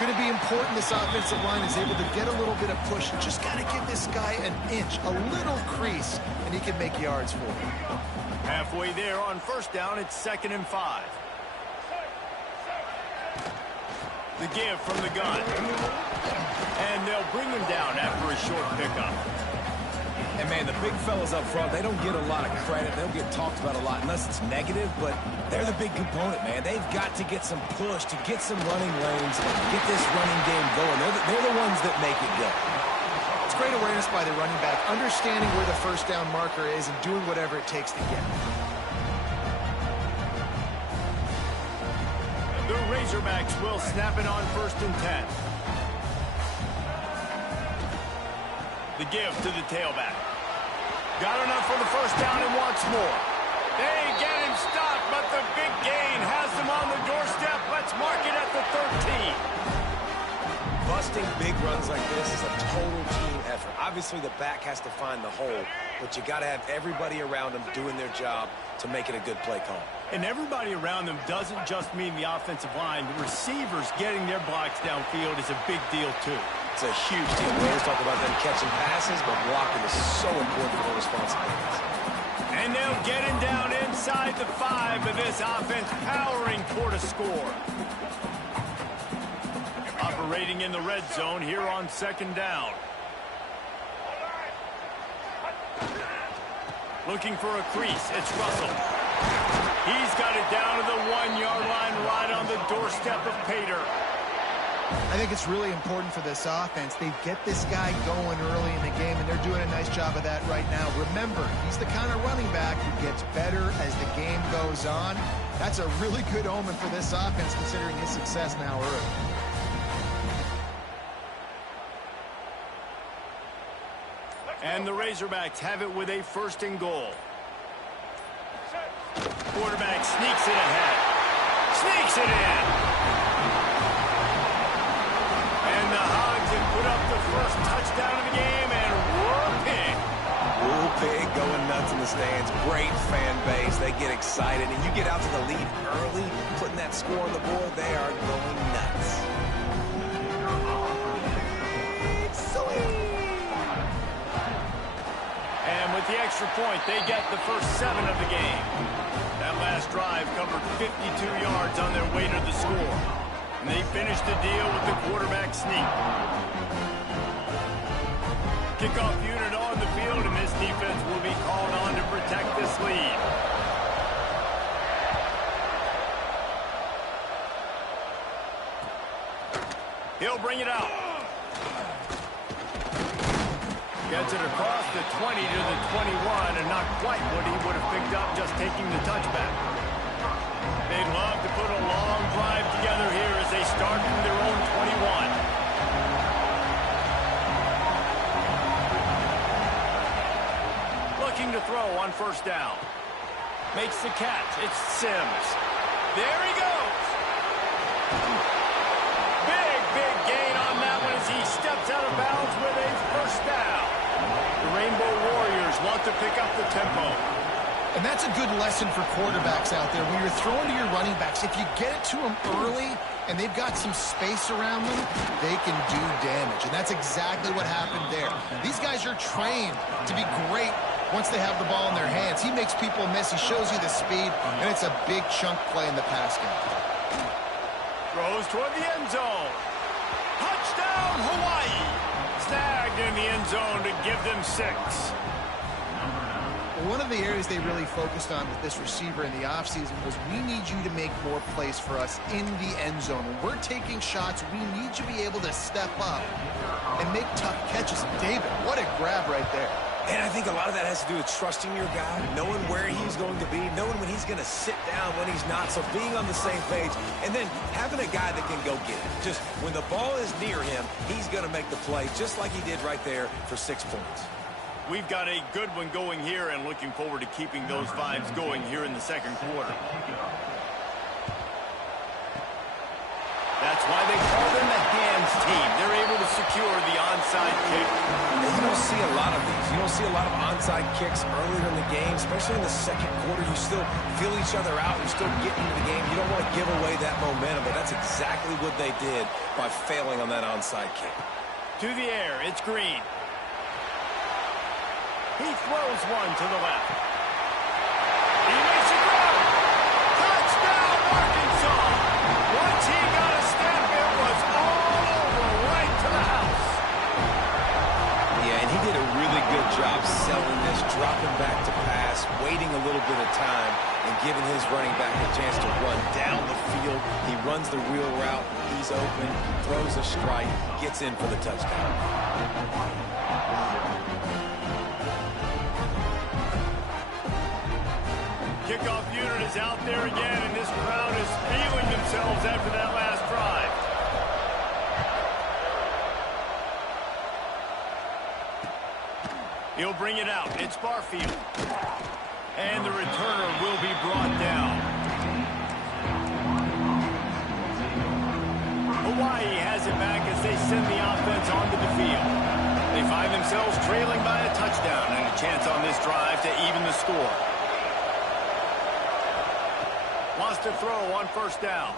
going to be important this offensive line is able to get a little bit of push. Just got to give this guy an inch, a little crease, and he can make yards for you. Halfway there on first down, it's 2nd and 5. The give from the gun. And they'll bring him down after a short pickup. And, man, the big fellas up front, they don't get a lot of credit. They don't get talked about a lot unless it's negative, but they're the big component, man. They've got to get some push, to get some running lanes, get this running game going. They're the ones that make it go. It's great awareness by the running back, understanding where the first down marker is and doing whatever it takes to get it. The Razorbacks will snap it on 1st and 10. The give to the tailback. Got enough for the first down and wants more. They get him stopped, but the big gain has them on the doorstep. Let's mark it at the 13. Busting big runs like this is a total team effort. Obviously, the back has to find the hole, but you got to have everybody around them doing their job to make it a good play call. And everybody around them doesn't just mean the offensive line. The receivers getting their blocks downfield is a big deal, too. It's a huge team. We always talk about them catching passes, but blocking is so important for their responsibilities. And they'll get him down inside the 5 of this offense, powering toward a score. Operating in the red zone here on 2nd down. Looking for a crease. It's Russell. He's got it down to the 1-yard line right on the doorstep of Pater. I think it's really important for this offense. They get this guy going early in the game, and they're doing a nice job of that right now. Remember, he's the kind of running back who gets better as the game goes on. That's a really good omen for this offense, considering his success now early. And the Razorbacks have it with a 1st and goal. Quarterback sneaks it ahead. Sneaks it in. And the Hogs have put up the first touchdown of the game, and whooping. Whooping, going nuts in the stands. Great fan base. They get excited, and you get out to the lead early, putting that score on the board, they are going nuts. And with the extra point, they get the first 7 of the game. That last drive covered 52 yards on their way to the score. And they finished the deal with the quarterback sneak. Kickoff unit on the field, and this defense will be called on to protect this lead. He'll bring it out. Gets it across the 20 to the 21, and not quite what he would have picked up just taking the touchback. They'd love to put a long drive together here as they start from their own 21. Looking to throw on first down. Makes the catch. It's Sims. There he goes. Big gain on that one as he steps out of bounds with a first down. The Rainbow Warriors want to pick up the tempo. And that's a good lesson for quarterbacks out there. When you're throwing to your running backs, if you get it to them early and they've got some space around them, they can do damage. And that's exactly what happened there. These guys are trained to be great once they have the ball in their hands. He makes people miss. He shows you the speed, and it's a big chunk play in the pass game. Throws toward the end zone. Touchdown, Hawaii. Snagged in the end zone to give them 6. One of the areas they really focused on with this receiver in the offseason was we need you to make more plays for us in the end zone. When we're taking shots, we need you to be able to step up and make tough catches. David, what a grab right there. And I think a lot of that has to do with trusting your guy, knowing where he's going to be, knowing when he's going to sit down, when he's not, so being on the same page, and then having a guy that can go get it. Just when the ball is near him, he's going to make the play, just like he did right there for 6 points. We've got a good one going here and looking forward to keeping those vibes going here in the second quarter. That's why they call them the hands team. They're able to secure the onside kick. And you don't see a lot of these. You don't see a lot of onside kicks earlier in the game, especially in the second quarter. You still feel each other out. You're still getting into the game. You don't want to give away that momentum, but that's exactly what they did by failing on that onside kick. To the air, it's Green. He throws one to the left. He makes a throw. Touchdown, Arkansas. Once he got a step, it was all over, right to the house. Yeah, and he did a really good job selling this, dropping back to pass, waiting a little bit of time, and giving his running back a chance to run down the field. He runs the wheel route. He's open, throws a strike, gets in for the touchdown. Kickoff unit is out there again, and this crowd is feeling themselves after that last drive. He'll bring it out. It's Barfield. And the returner will be brought down. Hawaii has it back as they send the offense onto the field. They find themselves trailing by a touchdown and a chance on this drive to even the score. Wants to throw on first down.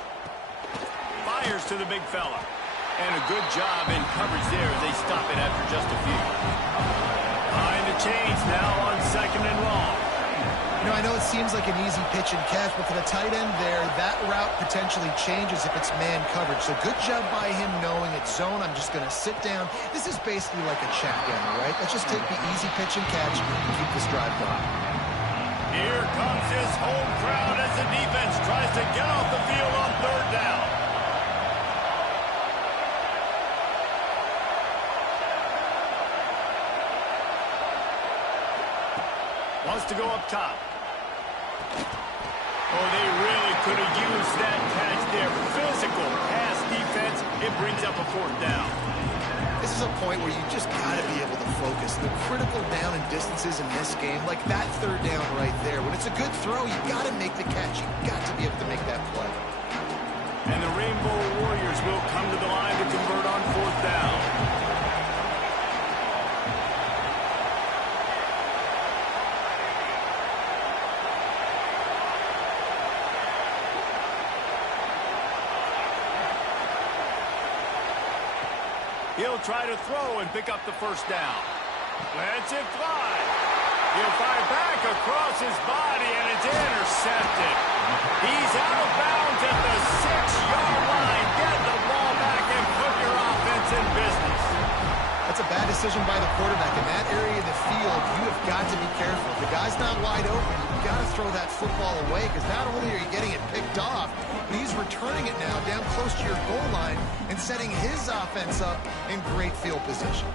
Fires to the big fella. And a good job in coverage there as they stop it after just a few. Behind the chains now on second and long. You know, I know it seems like an easy pitch and catch, but for the tight end there, that route potentially changes if it's man coverage. So good job by him knowing it's zone. I'm just going to sit down. This is basically like a check down, right? Let's just take the easy pitch and catch and keep this drive going. Here comes his home crowd as the defense tries to get off the field on third down. Wants to go up top. Oh, they really could have used that catch there. Physical pass defense. It brings up a fourth down. This is a point where you just got to be able to focus. The critical down and distances in this game, like that third down right there. When it's a good throw, you got to make the catch. You got to be able to make that play. And the Rainbow Warriors will come to the line to convert on fourth down. He'll try to throw and pick up the first down. Lets it fly. He'll fire back across his body, and it's intercepted. He's out of bounds at the 6-yard line. Get the ball back and put your offense in business. That's a bad decision by the quarterback. In that area of the field, you have got to be careful. If the guy's not wide open, you've got to throw that football away, because not only are you getting it picked off, but he's returning it now down close to your goal line and setting his offense up in great field position.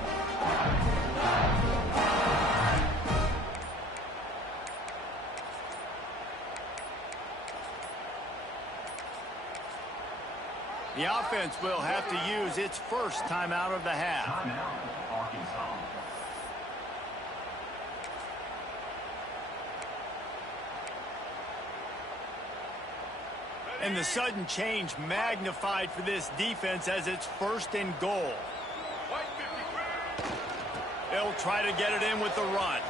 The offense will have to use its first timeout of the half. And the sudden change magnified for this defense as it's first and goal. They'll try to get it in with the run.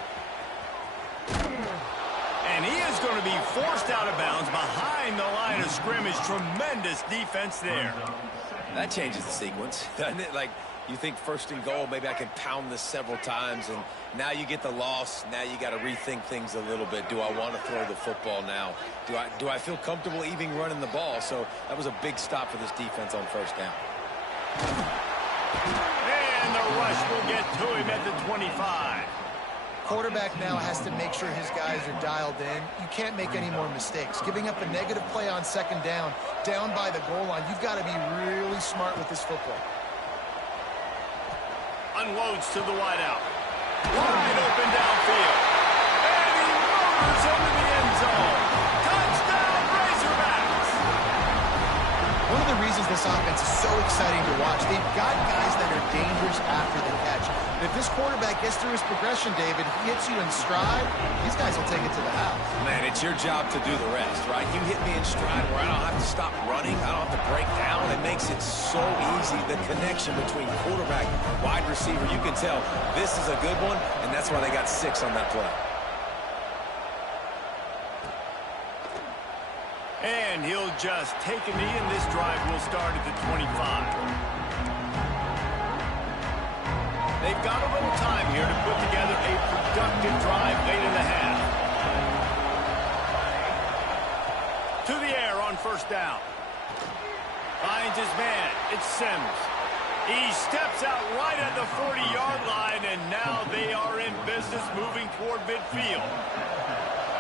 And he is going to be forced out of bounds behind the line of scrimmage. Tremendous defense there. That changes the sequence, doesn't it? Like, you think first and goal, maybe I can pound this several times, and now you get the loss. Now you got to rethink things a little bit. Do I want to throw the football now? Do I feel comfortable even running the ball? So that was a big stop for this defense on first down. And the rush will get to him at the 25. Quarterback now has to make sure his guys are dialed in. You can't make any more mistakes. Giving up a negative play on second down by the goal line, you've got to be really smart with this football. Unloads to the wideout. Wide open downfield. And he motors into the end zone. Touchdown, Razorbacks! One of the the reasons this offense is so exciting to watch. They've got guys that are dangerous after the catch. And if this quarterback gets through his progression, David, hits you in stride, these guys will take it to the house. Man, it's your job to do the rest, right? You hit me in stride where I don't have to stop running. I don't have to break down. It makes it so easy. The connection between quarterback and wide receiver, you can tell this is a good one, and that's why they got 6 on that play. And he'll just take a knee, and this drive will start at the 25. They've got a little time here to put together a productive drive late in the half. To the air on first down. Finds his man. It's Sims. He steps out right at the 40-yard line, and now they are in business moving toward midfield.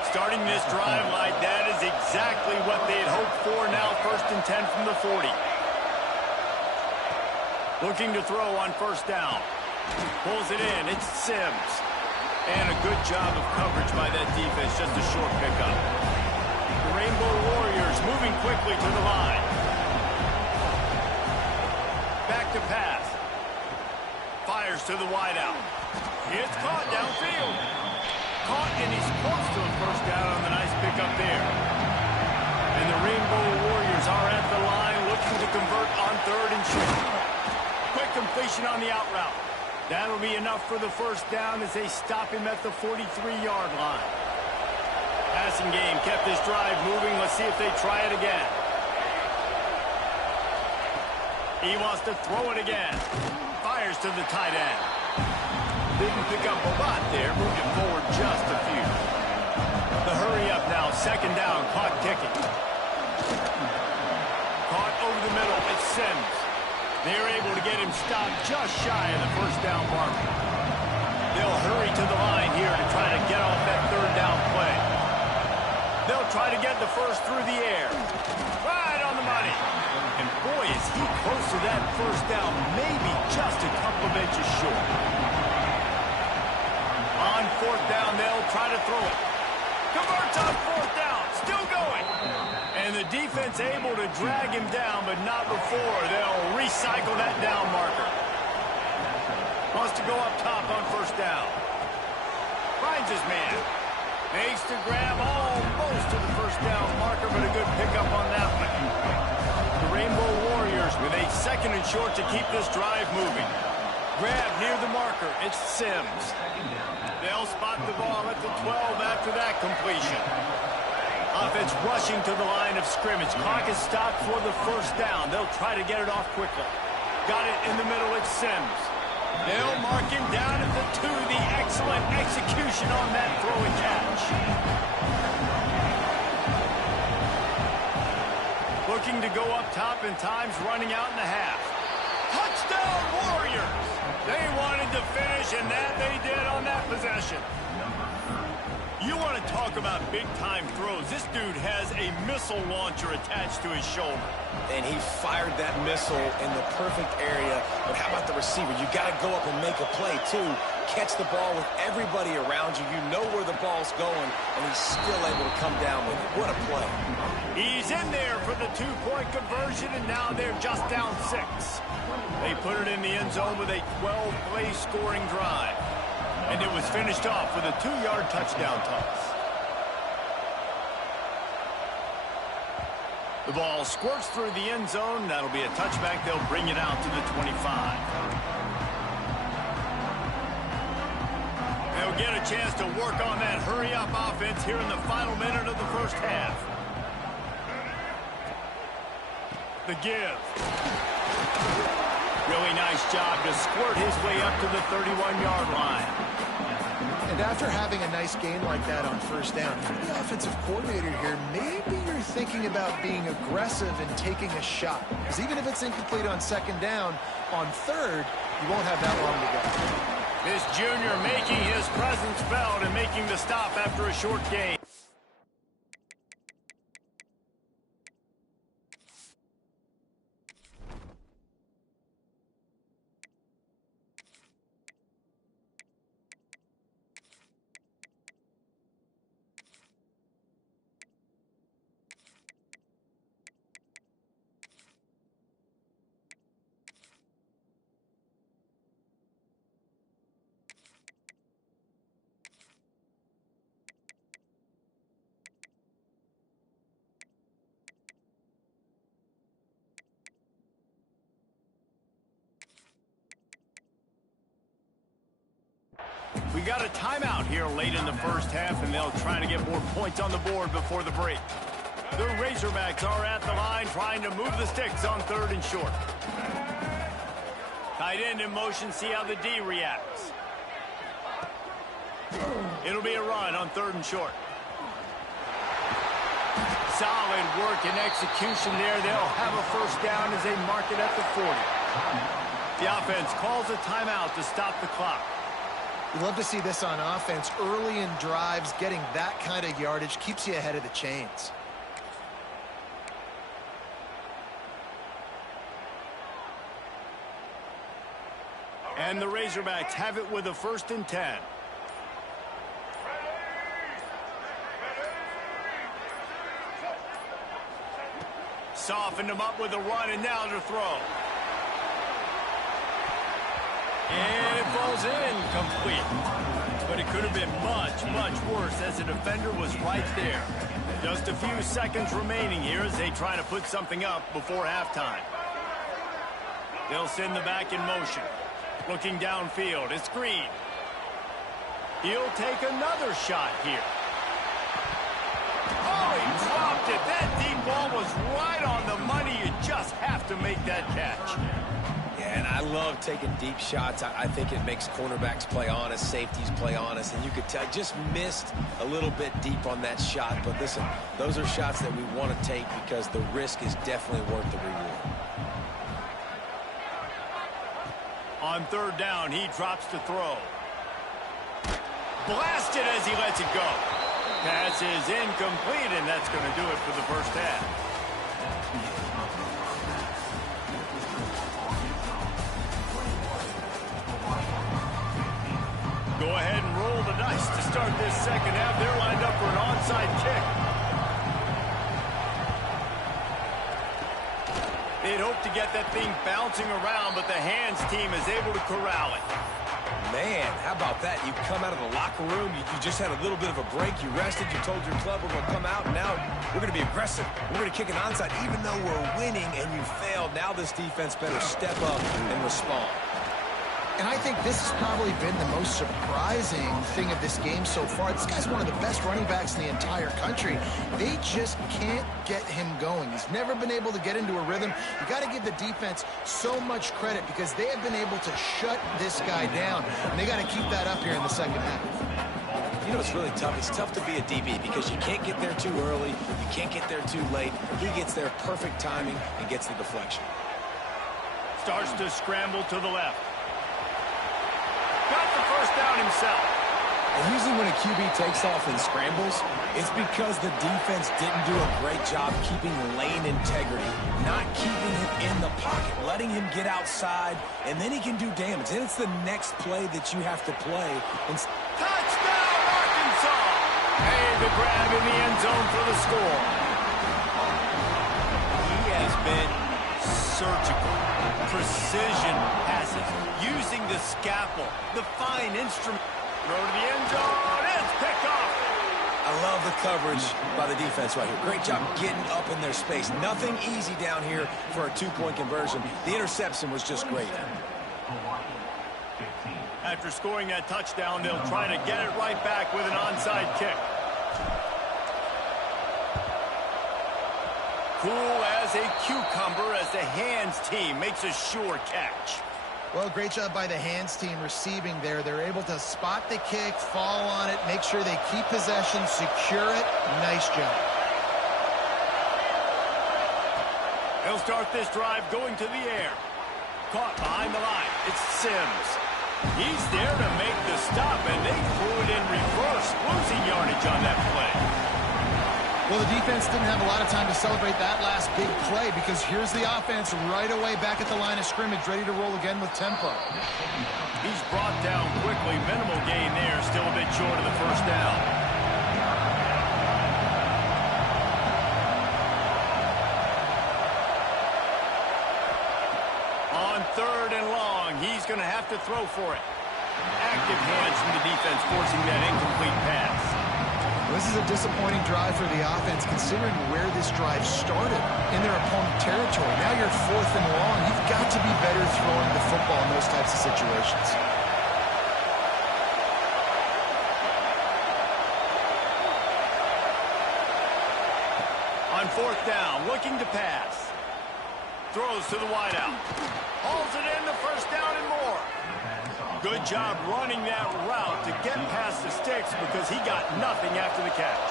Starting this drive like that is exactly what they had hoped for. Now 1st and 10 from the 40. Looking to throw on first down. Pulls it in. It's Sims. And a good job of coverage by that defense. Just a short pickup. The Rainbow Warriors moving quickly to the line. Back to pass. Fires to the wideout. It's caught downfield. Caught, and he's close to a first down on the nice pickup there. And the Rainbow Warriors are at the line looking to convert on 3rd and short. Quick completion on the out route. That'll be enough for the first down as they stop him at the 43-yard line. Passing game kept this drive moving. Let's see if they try it again. He wants to throw it again. Fires to the tight end. Didn't pick up a lot there. Moved it forward just a few. The hurry up now. 2nd down. Clock ticking. Caught over the middle. It's Sims. They're able to get him stopped just shy of the first down marker. They'll hurry to the line here to try to get off that 3rd down play. They'll try to get the first through the air. Right on the money. And boy, is he close to that first down, maybe just a couple of inches short. On 4th down, they'll try to throw it. Converts on 4th down, still going. And the defense able to drag him down, but not before. They'll recycle that down marker. Wants to go up top on first down. Finds his man. Makes the grab almost to the first down marker, but a good pickup on that one. The Rainbow Warriors with a 2nd and short to keep this drive moving. Grab near the marker. It's Sims. They'll spot the ball at the 12 after that completion. Offense rushing to the line of scrimmage. Clock is stopped for the first down. They'll try to get it off quickly. Got it in the middle. It's Sims. They'll mark him down at the 2. The excellent execution on that throw and catch. Looking to go up top, and time's running out in the half. Touchdown Warriors! They wanted to finish, and that they did on that possession. You want to talk about big-time throws. This dude has a missile launcher attached to his shoulder. And he fired that missile in the perfect area. But how about the receiver? You got to go up and make a play, too. Catch the ball with everybody around you. You know where the ball's going, and he's still able to come down with it. What a play. He's in there for the 2-point conversion, and now they're just down 6. They put it in the end zone with a 12-play scoring drive. And it was finished off with a 2-yard touchdown toss. The ball squirts through the end zone. That'll be a touchback. They'll bring it out to the 25. They'll get a chance to work on that hurry-up offense here in the final minute of the first half. The give. Really nice job to squirt his way up to the 31-yard line. And after having a nice game like that on first down, if you're the offensive coordinator here, maybe you're thinking about being aggressive and taking a shot. Because even if it's incomplete on 2nd down, on 3rd, you won't have that long to go. This junior making his presence felt and making the stop after a short gain. We got a timeout here late in the first half, and they'll try to get more points on the board before the break. The Razorbacks are at the line trying to move the sticks on 3rd and short. Tight end in motion, see how the D reacts. It'll be a run on 3rd and short. Solid work and execution there. They'll have a first down as they mark it at the 40. The offense calls a timeout to stop the clock. You love to see this on offense. Early in drives, getting that kind of yardage keeps you ahead of the chains. And the Razorbacks have it with a 1st and 10. Softened him up with a run, and now to throw. And it falls incomplete. But it could have been much, much worse as the defender was right there. Just a few seconds remaining here as they try to put something up before halftime. They'll send the back in motion. Looking downfield, it's Green. He'll take another shot here. Oh, he dropped it. That deep ball was right on the money. You just have to make that catch. Yeah, and I love taking deep shots. I think it makes cornerbacks play honest, safeties play honest, and you could tell just missed a little bit deep on that shot. But listen, those are shots that we want to take because the risk is definitely worth the reward. On 3rd down, he drops to throw. Blasted as he lets it go. Pass is incomplete, and that's going to do it for the first half. Go ahead and roll the dice to start this second half. They're lined up for an onside kick. They'd hope to get that thing bouncing around, but the hands team is able to corral it. Man, how about that? You come out of the locker room, you just had a little bit of a break, you rested, you told your club we're going to come out, and now we're going to be aggressive. We're going to kick an onside, even though we're winning and you failed. Now this defense better step up and respond. And I think this has probably been the most surprising thing of this game so far. This guy's one of the best running backs in the entire country. They just can't get him going. He's never been able to get into a rhythm. You got to give the defense so much credit because they have been able to shut this guy down. And they got to keep that up here in the second half. You know, it's really tough. It's tough to be a DB because you can't get there too early. You can't get there too late. He gets there perfect timing and gets the deflection. Starts to scramble to the left. Got the first down himself. And usually when a QB takes off and scrambles, it's because the defense didn't do a great job keeping lane integrity, not keeping him in the pocket, letting him get outside, and then he can do damage. Then it's the next play that you have to play. Touchdown, Arkansas! Hey, the grab in the end zone for the score. He has been surgical, precision passes, using the scalpel, the fine instrument. Throw to the end zone, it's picked off. I love the coverage by the defense right here. Great job getting up in their space. Nothing easy down here for a two-point conversion. The interception was just great. After scoring that touchdown, they'll try to get it right back with an onside kick. Cool as a cucumber as the hands team makes a sure catch. Well, great job by the hands team receiving there. They're able to spot the kick, fall on it, make sure they keep possession, secure it. Nice job. They'll start this drive going to the air. Caught behind the line. It's Sims. He's there to make the stop, and they threw it in reverse, losing yardage on that play. Well, the defense didn't have a lot of time to celebrate that last big play because here's the offense right away back at the line of scrimmage, ready to roll again with tempo. He's brought down quickly. Minimal gain there, still a bit short of the first down. On 3rd and long, he's going to have to throw for it. Active hands from the defense forcing that incomplete pass. This is a disappointing drive for the offense considering where this drive started in their opponent territory. Now you're 4th and long. You've got to be better throwing the football in those types of situations. 4th down, looking to pass. Throws to the wideout. Hauls it in, the 1st down and more. Good job running that route to get past the sticks because he got nothing after the catch.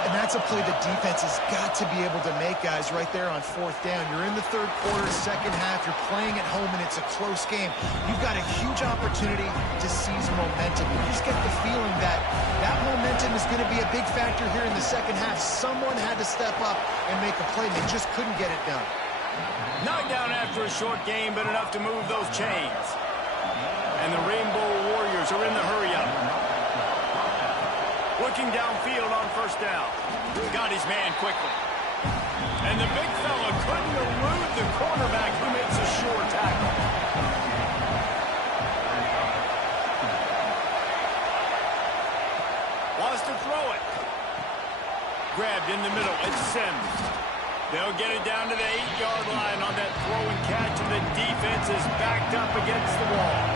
And that's a play the defense has got to be able to make, guys, right there on 4th down. You're in the 3rd quarter, 2nd half. You're playing at home, and it's a close game. You've got a huge opportunity to seize momentum. You just get the feeling that that momentum is going to be a big factor here in the 2nd half. Someone had to step up and make a play. They just couldn't get it done. Knocked down after a short game, but enough to move those chains. And the Rainbow Warriors are in the hurry-up. Looking downfield on 1st down. Got his man quickly. And the big fella couldn't elude the cornerback who makes a sure tackle. Wants to throw it. Grabbed in the middle. It's Sims. They'll get it down to the 8-yard line on that throw and catch, and the defense is backed up against the wall.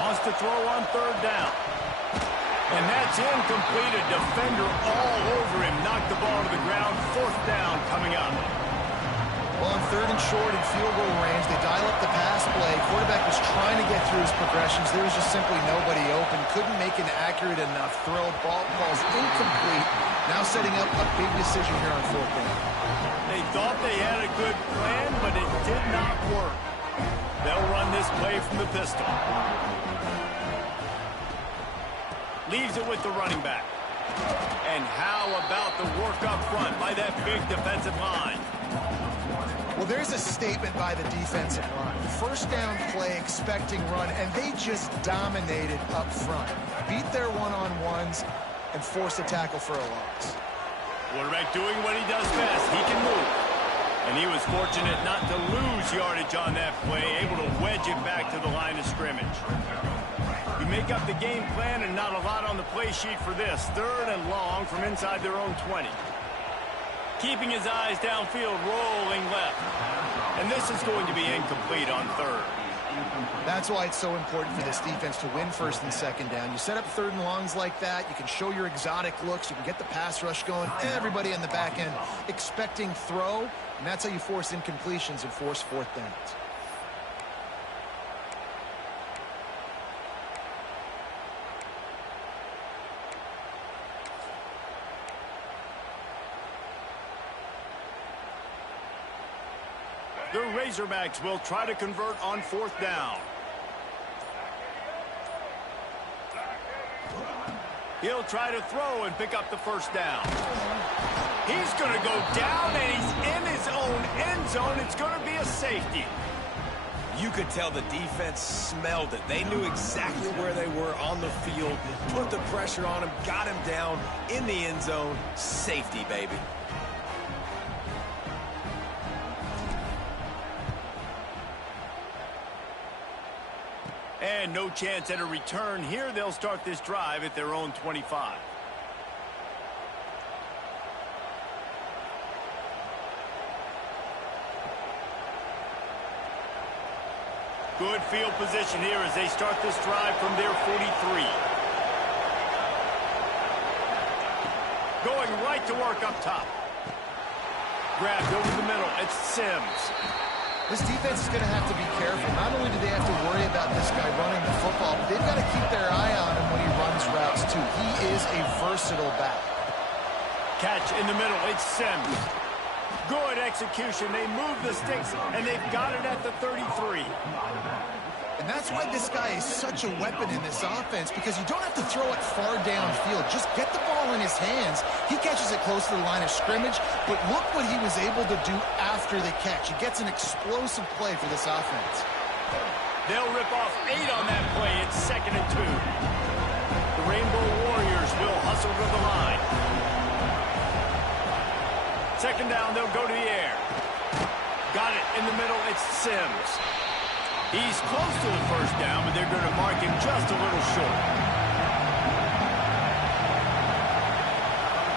Wants to throw on 3rd down. And that's incomplete. A defender all over him. Knocked the ball to the ground. 4th down coming up. Well, on 3rd and short and field goal range, they dial up the pass play. Quarterback was trying to get through his progressions. There was just simply nobody open. Couldn't make an accurate enough throw. Ball falls incomplete. Now setting up a big decision here on 4th down. They thought they had a good plan, but it did not work. They'll run this play from the pistol. Leaves it with the running back. And how about the work up front by that big defensive line? Well, there's a statement by the defensive line. 1st down play, expecting run, and they just dominated up front. Beat their one-on-ones and forced a tackle for a loss. Quarterback doing what he does best. He can move. And he was fortunate not to lose yardage on that play, able to wedge it back to the line of scrimmage. You make up the game plan and not a lot on the play sheet for this. 3rd and long from inside their own 20. Keeping his eyes downfield, rolling left. And this is going to be incomplete on 3rd. That's why it's so important for this defense to win 1st and 2nd down. You set up 3rd and longs like that. You can show your exotic looks. You can get the pass rush going. Everybody on the back end expecting throw. And that's how you force incompletions and force 4th downs. The Razorbacks will try to convert on 4th down. He'll try to throw and pick up the 1st down. He's going to go down, and he's in his own end zone. It's going to be a safety. You could tell the defense smelled it. They knew exactly where they were on the field, put the pressure on him, got him down in the end zone. Safety, baby. And no chance at a return here. They'll start this drive at their own 25. Good field position here as they start this drive from their 43. Going right to work up top. Grabbed over the middle. It's Sims. This defense is going to have to be careful. Not only do they have to worry about this guy running the football, but they've got to keep their eye on him when he runs routes, too. He is a versatile back. Catch in the middle. It's Sims. Good execution. They move the sticks, and they've got it at the 33. And that's why this guy is such a weapon in this offense, because you don't have to throw it far downfield. Just get the ball in his hands. He catches it close to the line of scrimmage, but look what he was able to do after the catch. He gets an explosive play for this offense. They'll rip off 8 on that play. It's 2nd and 2. The Rainbow Warriors will hustle to the line. 2nd down, they'll go to the air. Got it in the middle. It's Sims. He's close to the 1st down, but they're going to mark him just a little short.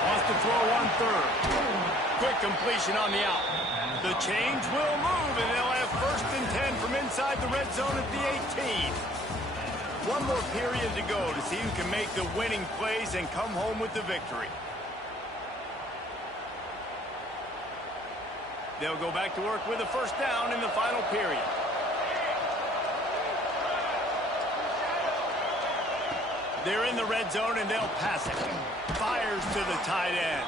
Wants to throw on 3rd. Quick completion on the out. The change will move, and they'll have 1st and 10 from inside the red zone at the 18. One more period to go to see who can make the winning plays and come home with the victory. They'll go back to work with a first down in the final period. They're in the red zone, and they'll pass it. Fires to the tight end.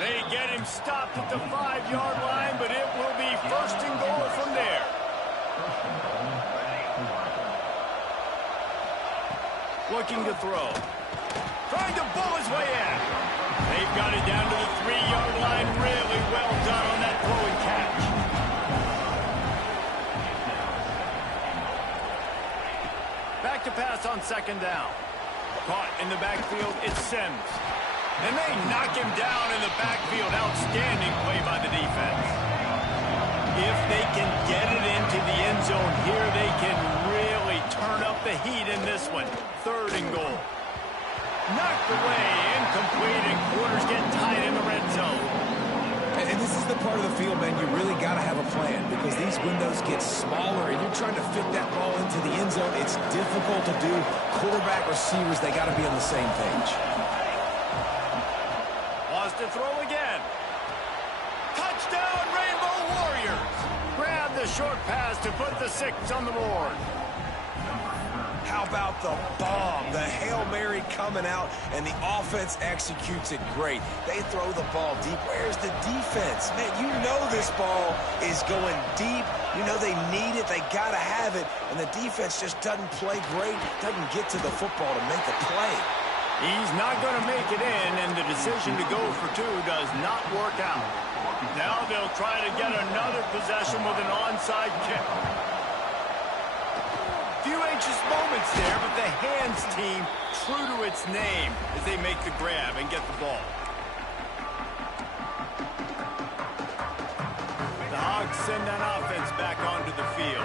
They get him stopped at the 5-yard line, but it will be first and goal from there. Looking to throw. Trying to bull his way in. They've got it down to the 3-yard line. Really well done on that throw and catch. Back to pass on second down. Caught in the backfield, it's Sims. And they knock him down in the backfield. Outstanding play by the defense. If they can get it into the end zone here, they can really turn up the heat in this one. Third and goal. Knocked away, incomplete, and quarters get tight in the red zone. And this is the part of the field, man, you really got to have a plan because these windows get smaller and you're trying to fit that ball into the end zone. It's difficult to do. Quarterback, receivers, they got to be on the same page. Wants to throw again. Touchdown, Rainbow Warriors. Grab the short pass to put the 6 on the board. How about the bomb? The Hail Mary coming out, and the offense executes it great. They throw the ball deep. Where's the defense? Man, you know this ball is going deep. You know they need it. They got to have it. And the defense just doesn't play great, doesn't get to the football to make a play. He's not going to make it in, and the decision to go for 2 does not work out. Now they'll try to get another possession with an onside kick. Few anxious moments there, but the hands team true to its name as they make the grab and get the ball. The Hogs send that offense back onto the field.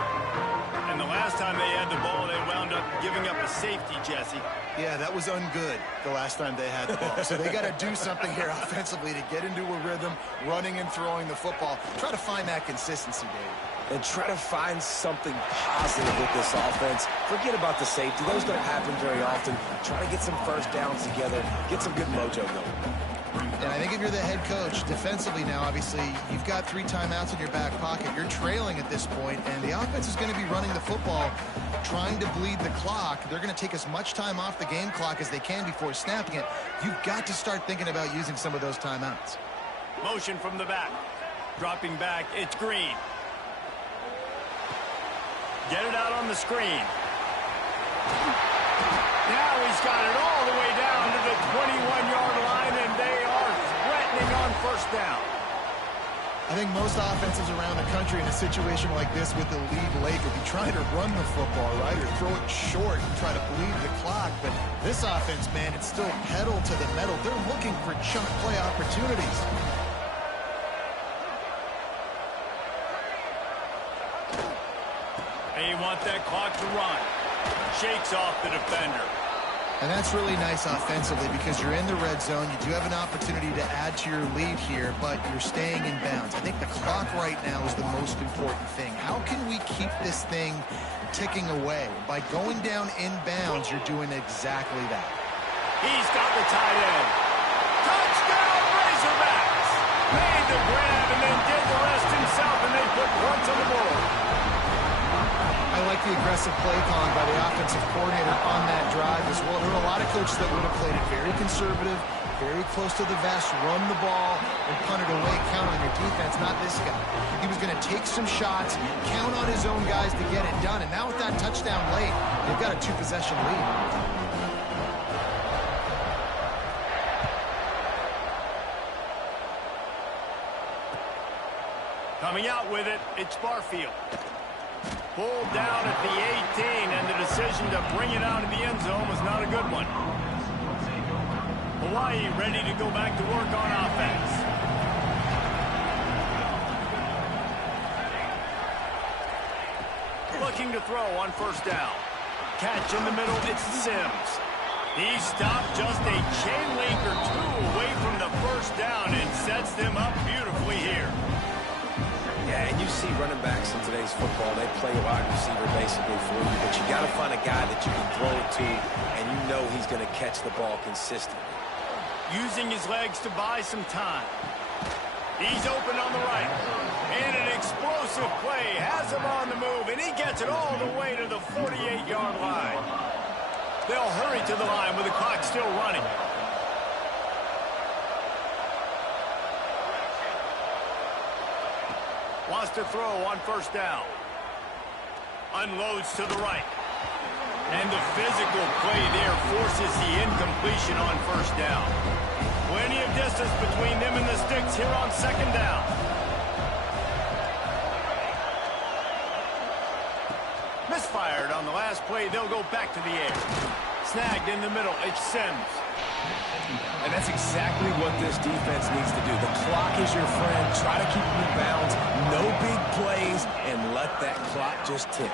And the last time they had the ball, they wound up giving up a safety, Jesse. Yeah, that was ungood the last time they had the ball. So they got to do something here offensively to get into a rhythm, running and throwing the football. Try to find that consistency, Dave. And try to find something positive with this offense. Forget about the safety. Those don't happen very often. Try to get some first downs together. Get some good mojo going. And I think if you're the head coach, defensively now, obviously, you've got 3 timeouts in your back pocket. You're trailing at this point, and the offense is going to be running the football, trying to bleed the clock. They're going to take as much time off the game clock as they can before snapping it. You've got to start thinking about using some of those timeouts. Motion from the back. Dropping back, it's Green. Get it out on the screen. Now he's got it all the way down to the 21-yard line, and they are threatening on first down. I think most offenses around the country in a situation like this with the lead late would be trying to run the football, right, or throw it short and try to bleed the clock. But this offense, man, it's still pedal to the metal. They're looking for chunk play opportunities. They want that clock to run. Shakes off the defender. And that's really nice offensively because you're in the red zone. You do have an opportunity to add to your lead here, but you're staying in bounds. I think the clock right now is the most important thing. How can we keep this thing ticking away? By going down in bounds, you're doing exactly that. He's got the tight end. Touchdown, Razorbacks! Made the grab and then did the rest himself, and they put points on the board. I like the aggressive play calling by the offensive coordinator on that drive as well. There were a lot of coaches that would have played it very conservative, very close to the vest, run the ball, and punt it away, count on your defense. Not this guy. He was going to take some shots, count on his own guys to get it done. And now with that touchdown late, they've got a 2-possession lead. Coming out with it, it's Barfield. Pulled down at the 18, and the decision to bring it out of the end zone was not a good one. Hawaii ready to go back to work on offense. Looking to throw on first down. Catch in the middle, it's Sims. He stopped just a chain link or 2 away from the first down and sets them up beautifully here. Yeah, and you you see running backs in today's football, they play wide receiver basically for you, but you got to find a guy that you can throw it to, and you know he's going to catch the ball consistently. Using his legs to buy some time. He's open on the right. And an explosive play. Has him on the move, and he gets it all the way to the 48-yard line. They'll hurry to the line with the clock still running. Wants to throw on first down. Unloads to the right. And the physical play there forces the incompletion on first down. Plenty of distance between them and the sticks here on second down. Misfired on the last play. They'll go back to the air. Snagged in the middle. It's Sims. And that's exactly what this defense needs to do. The clock is your friend. Try to keep them in bounds. No big plays, and let that clock just tick.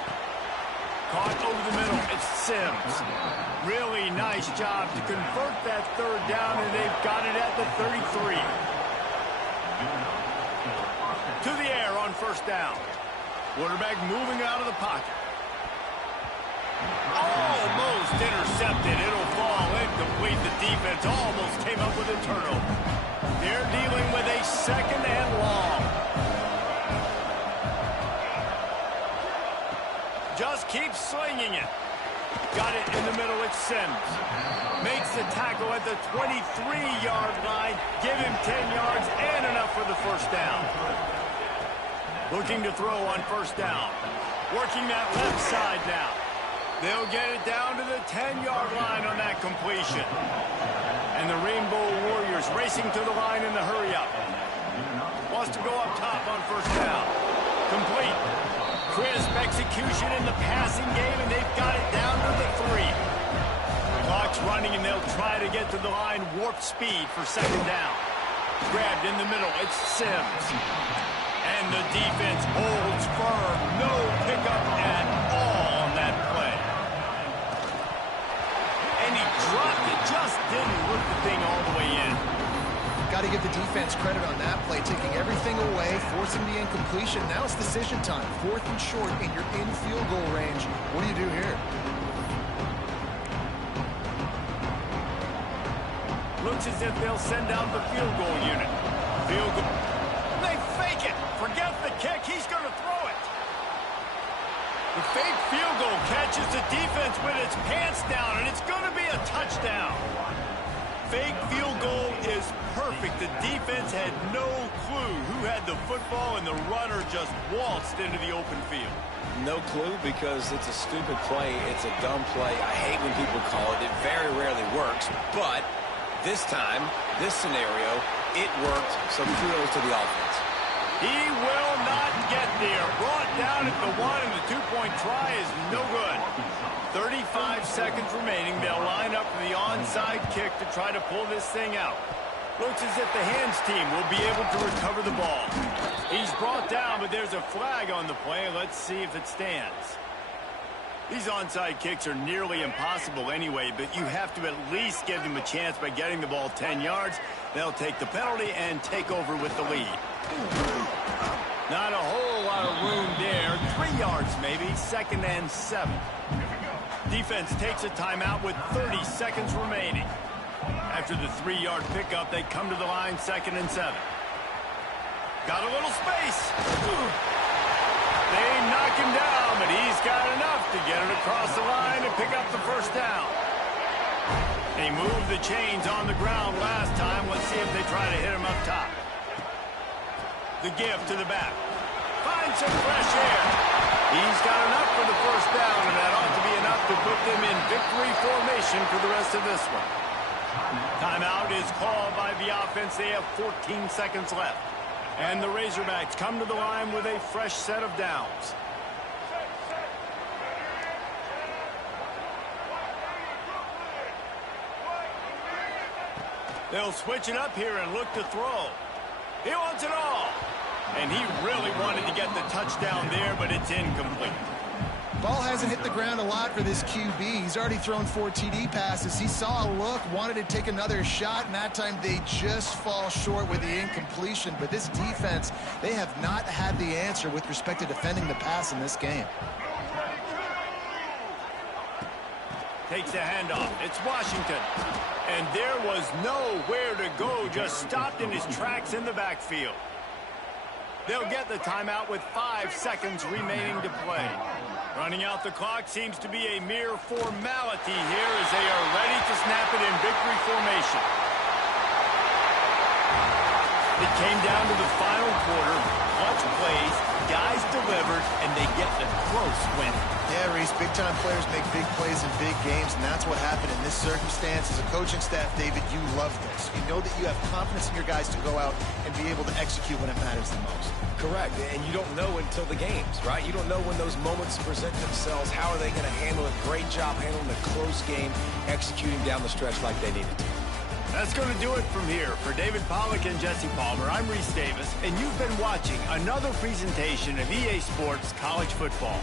Caught over the middle. It's Sims. Really nice job to convert that third down, and they've got it at the 33. To the air on first down. Quarterback moving out of the pocket. Almost intercepted. It'll fall incomplete. The defense almost came up with a turnover. They're dealing with a second and long. Just keep slinging it. Got it in the middle. It's Sims. Makes the tackle at the 23-yard line. Give him 10 yards and enough for the first down. Looking to throw on first down. Working that left side now. They'll get it down to the 10-yard line on that completion. And the Rainbow Warriors racing to the line in the hurry-up. Wants to go up top on first down. Complete. Crisp execution in the passing game, and they've got it down to the 3. Clock's running, and they'll try to get to the line warp speed for second down. Grabbed in the middle. It's Sims. And the defense holds firm. No pickup at all on that play. And he dropped it. Just didn't work the thing all the way in. Got to give the defense credit on that play, taking everything away, forcing the incompletion. Now it's decision time. 4th and short, and you're in field goal range. What do you do here? Looks as if they'll send out the field goal unit. Field goal. They fake it. Forget the kick. He's going to throw it. The fake field goal catches the defense with its pants down, and it's going to be a touchdown. Fake field goal is perfect. The defense had no clue who had the football, and the runner just waltzed into the open field. No clue because it's a stupid play. It's a dumb play. I hate when people call it. It very rarely works, but this time, this scenario, it worked, so kudos to the offense. He will not get there. Brought down at the 1, and the 2-point try is no good. 35 seconds remaining. They'll line up for the onside kick to try to pull this thing out. Looks as if the hands team will be able to recover the ball. He's brought down, but there's a flag on the play. Let's see if it stands. These onside kicks are nearly impossible anyway, but you have to at least give them a chance by getting the ball 10 yards. They'll take the penalty and take over with the lead. Not a whole lot of room there. 3 yards maybe, 2nd and 7. Defense takes a timeout with 30 seconds remaining. After the 3-yard pickup, they come to the line 2nd and 7. Got a little space. They knock him down, but he's got enough to get it across the line and pick up the first down. They moved the chains on the ground last time. Let's see if they try to hit him up top. The give to the back. Finds some fresh air. He's got enough for the first down, and that ought to be enough to put them in victory formation for the rest of this one. Timeout is called by the offense. They have 14 seconds left. And the Razorbacks come to the line with a fresh set of downs. They'll switch it up here and look to throw. He wants it all. And he really wanted to get the touchdown there, but it's incomplete. Ball hasn't hit the ground a lot for this QB. He's already thrown 4 TD passes. He saw a look, wanted to take another shot, and that time they just fall short with the incompletion. But this defense, they have not had the answer with respect to defending the pass in this game. Takes the handoff. It's Washington. And there was nowhere to go, just stopped in his tracks in the backfield. They'll get the timeout with 5 seconds remaining to play. Running out the clock seems to be a mere formality here as they are ready to snap it in victory formation. It came down to the final quarter. Clutch plays, guys delivered, and they get the close win. Yeah, Reese, big-time players make big plays in big games, and that's what happened in this circumstance. As a coaching staff, David, you love this. You know that you have confidence in your guys to go out and be able to execute when it matters the most. Correct, and you don't know until the games, right? You don't know when those moments present themselves. How are they going to handle it? Great job handling a close game, executing down the stretch like they needed to. That's going to do it from here. For David Pollack and Jesse Palmer, I'm Reese Davis, and you've been watching another presentation of EA Sports College Football.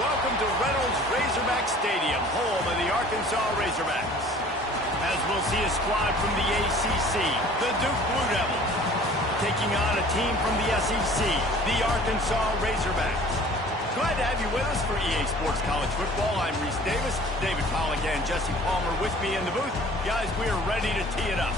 Welcome to Reynolds Razorback Stadium, home of the Arkansas Razorbacks. As we'll see a squad from the ACC, the Duke Blue Devils, taking on a team from the SEC, the Arkansas Razorbacks. Glad to have you with us for EA Sports College Football. I'm Reese Davis, David Pollack and Jesse Palmer with me in the booth. Guys, we are ready to tee it up.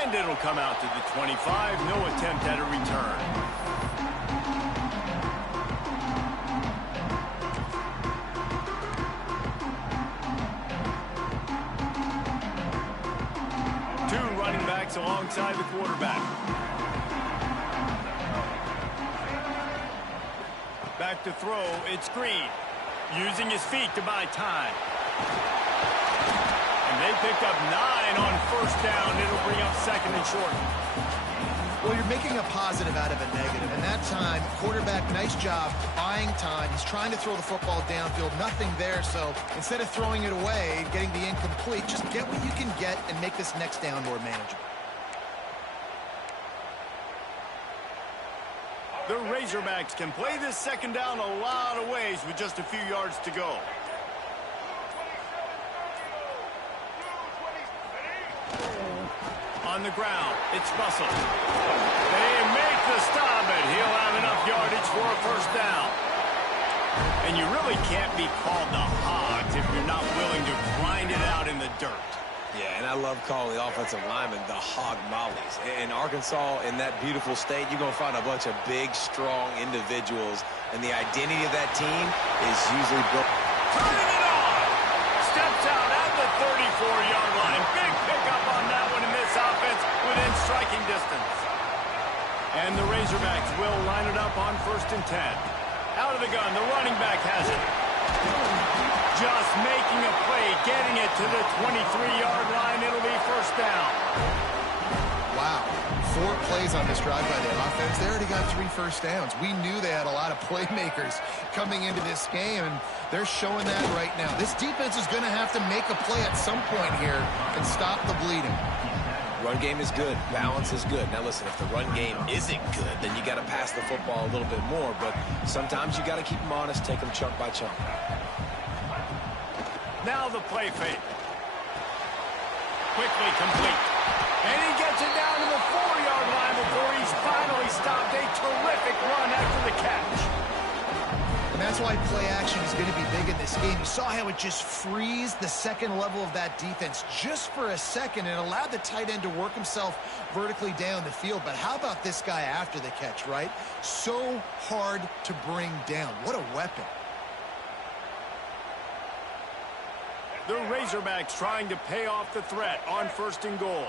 And it'll come out to the 25. No attempt at a return. Two running backs alongside the quarterback. Back to throw. It's Green. Using his feet to buy time. And they picked up 9 on first down. It'll bring up second and short. Well, you're making a positive out of a negative. And that time, quarterback, nice job buying time. He's trying to throw the football downfield. Nothing there. So instead of throwing it away, getting the incomplete, just get what you can get and make this next down more manageable. The Razorbacks can play this second down a lot of ways with just a few yards to go. On the ground, it's Russell. They make the stop, and he'll have enough yardage for a first down. And you really can't be called the Hogs if you're not willing to grind it out in the dirt. Yeah, and I love calling the offensive linemen the hog mollies. In Arkansas, in that beautiful state, you're going to find a bunch of big, strong individuals, and the identity of that team is usually built. Turning it on! Steps out at the 34-yard line. Big pickup on that one in this offense within striking distance. And the Razorbacks will line it up on 1st and 10. Out of the gun, the running back has it. Just making a play, getting to the 23-yard line. It'll be first down. Wow. 4 plays on this drive by the offense. They already got 3 first downs. We knew they had a lot of playmakers coming into this game, and they're showing that right now. This defense is going to have to make a play at some point here and stop the bleeding. Run game is good. Balance is good. Now, listen, if the run game isn't good, then you got to pass the football a little bit more. But sometimes you got to keep them honest, take them chunk by chunk. Now the play fake. Quickly complete. And he gets it down to the 4-yard line before he's finally stopped. A terrific run after the catch. And that's why play action is going to be big in this game. You saw how it just frees the second level of that defense just for a second and allowed the tight end to work himself vertically down the field. But how about this guy after the catch, right? So hard to bring down. What a weapon. The Razorbacks trying to pay off the threat on 1st and goal.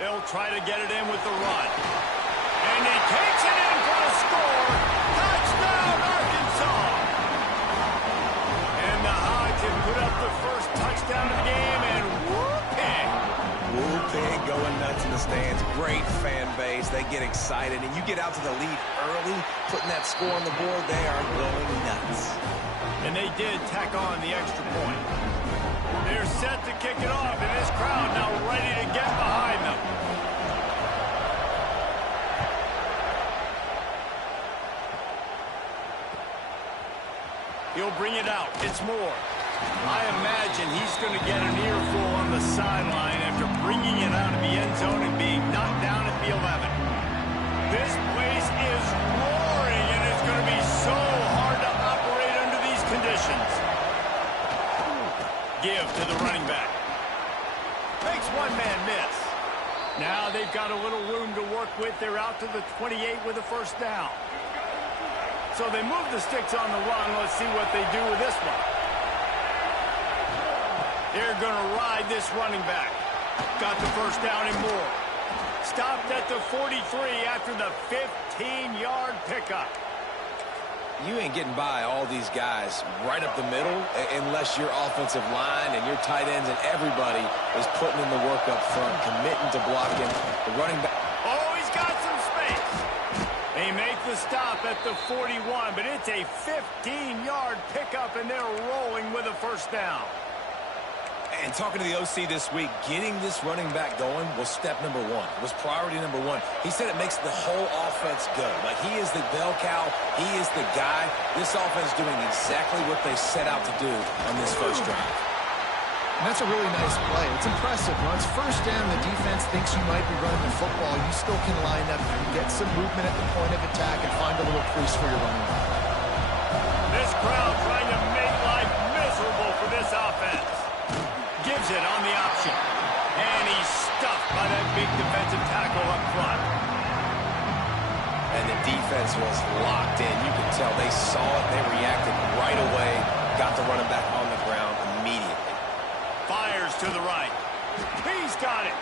They'll try to get it in with the run. And he takes it in for a score. Touchdown, Arkansas. And the Hogs have put up the first touchdown of the game, and whoop-pig. Whoop-pig going nuts in the stands. Great fan base. They get excited, and you get out to the lead early, putting that score on the board, they are going nuts. And they did tack on the extra point. They're set to kick it off, and this crowd now ready to get behind them. He'll bring it out. It's Moore. I imagine he's going to get an earful on the sideline after bringing it out of the end zone and being knocked down at the 11. This place is roaring, and it's going to be so hard to operate under these conditions. Give to the running back. Makes one man miss. Now they've got a little room to work with. They're out to the 28 with a first down. So they move the sticks on the run. Let's see what they do with this one. They're going to ride this running back. Got the first down and more. Stopped at the 43 after the 15-yard pickup. You ain't getting by all these guys right up the middle unless your offensive line and your tight ends and everybody is putting in the work up front, committing to blocking. The running back. Oh, he's got some space. They make the stop at the 41, but it's a 15-yard pickup, and they're rolling with a first down. And talking to the OC this week, getting this running back going was step number 1. It was priority number 1. He said it makes the whole offense go. Like, he is the bell cow. He is the guy. This offense doing exactly what they set out to do on this first drive. And that's a really nice play. It's impressive. Once first down, the defense thinks you might be running the football. You still can line up and get some movement at the point of attack and find a little crease for your running back. This crowd trying to make life miserable for this offense. Gives it on the option. And he's stuffed by that big defensive tackle up front. And the defense was locked in. You could tell they saw it. They reacted right away. Got the running back on the ground immediately. Fires to the right. He's got it.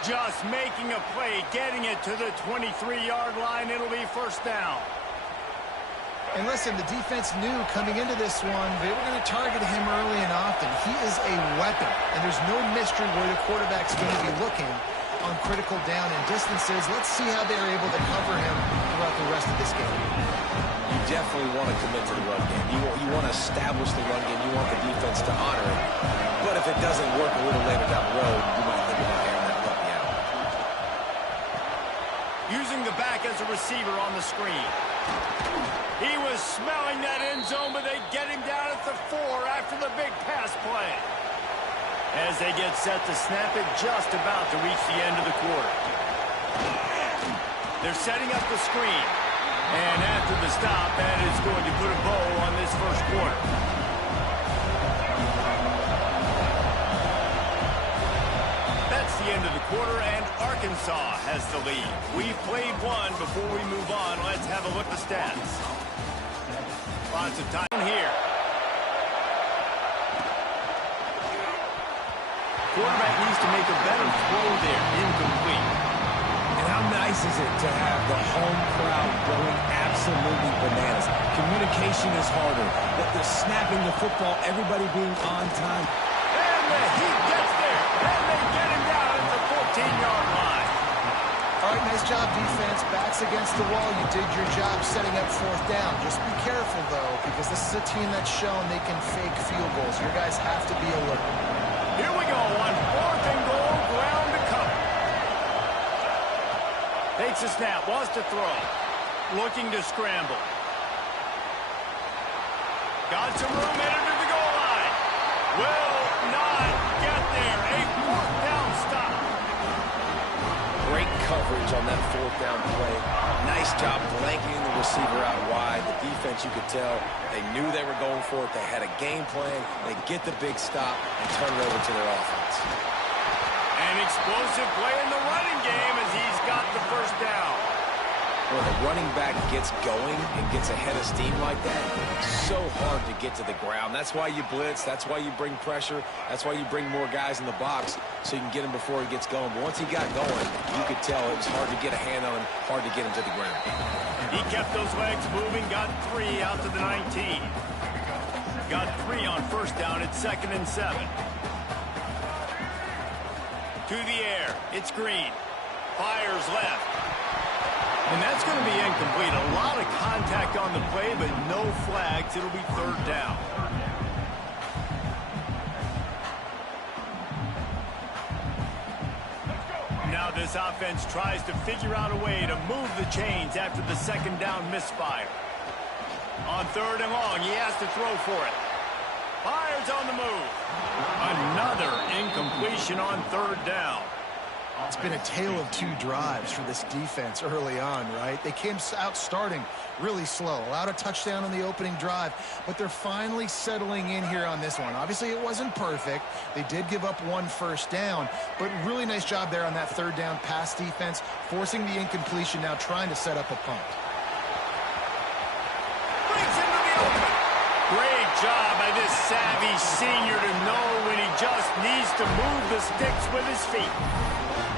Just making a play, getting it to the 23-yard line. It'll be first down. And listen, the defense knew coming into this one, they were going to target him early and often. He is a weapon, and there's no mystery where the quarterback's going to be looking on critical down and distances. Let's see how they're able to cover him throughout the rest of this game. You definitely want to commit to the run game. You want to establish the run game. You want the defense to honor it. But if it doesn't work a little later down the road, you might think about airing that puppy out. Using the back as a receiver on the screen. He was smelling that end zone, but they get him down at the 4 after the big pass play. As they get set to snap it, just about to reach the end of the quarter. They're setting up the screen. And after the stop, that is going to put a bow on this first quarter. That's the end of the quarter, and Arkansas has the lead. We've played one. Before we move on, let's have a look at the stats. Lots of time here. Quarterback needs to make a better throw there. Incomplete. And how nice is it to have the home crowd going absolutely bananas. Communication is harder. The snapping the football, everybody being on time. And the Heat gets there, and they get him down at the 14-yard line. All right, nice job, defense. Backs against the wall. You did your job setting up fourth down. Just be careful, though, because this is a team that's shown they can fake field goals. Your guys have to be alert. Here we go on 4th and goal, ground to cover. Takes a snap, wants to throw. Looking to scramble. Got some room, headed to the goal line. Will not get there. A 4th down stop. Great coverage on that 4th down play. Nice job blanketing the receiver out wide. The defense, you could tell, they knew they were going for it. They had a game plan. They get the big stop and turn it over to their offense. An explosive play in the running game as he's got the first down. When the running back gets going and gets ahead of steam like that, it's so hard to get to the ground. That's why you blitz. That's why you bring pressure. That's why you bring more guys in the box so you can get him before he gets going. But once he got going, you could tell it was hard to get a hand on him, hard to get him to the ground. He kept those legs moving, got 3 out to the 19. Got 3 on first down at 2nd and 7. To the air, it's Green. Fires left. And that's going to be incomplete. A lot of contact on the play, but no flags. It'll be 3rd down. Now this offense tries to figure out a way to move the chains after the 2nd down misfire. On 3rd and long, he has to throw for it. Fires on the move. Another incompletion on 3rd down. It's been a tale of 2 drives for this defense early on, right? They came out starting really slow, allowed a touchdown on the opening drive, but they're finally settling in here on this one. Obviously, it wasn't perfect. They did give up 1 first down, but really nice job there on that 3rd down pass defense, forcing the incompletion, now trying to set up a punt. Brings into the open. Great job by this savvy senior to know when he just needs to move the sticks with his feet.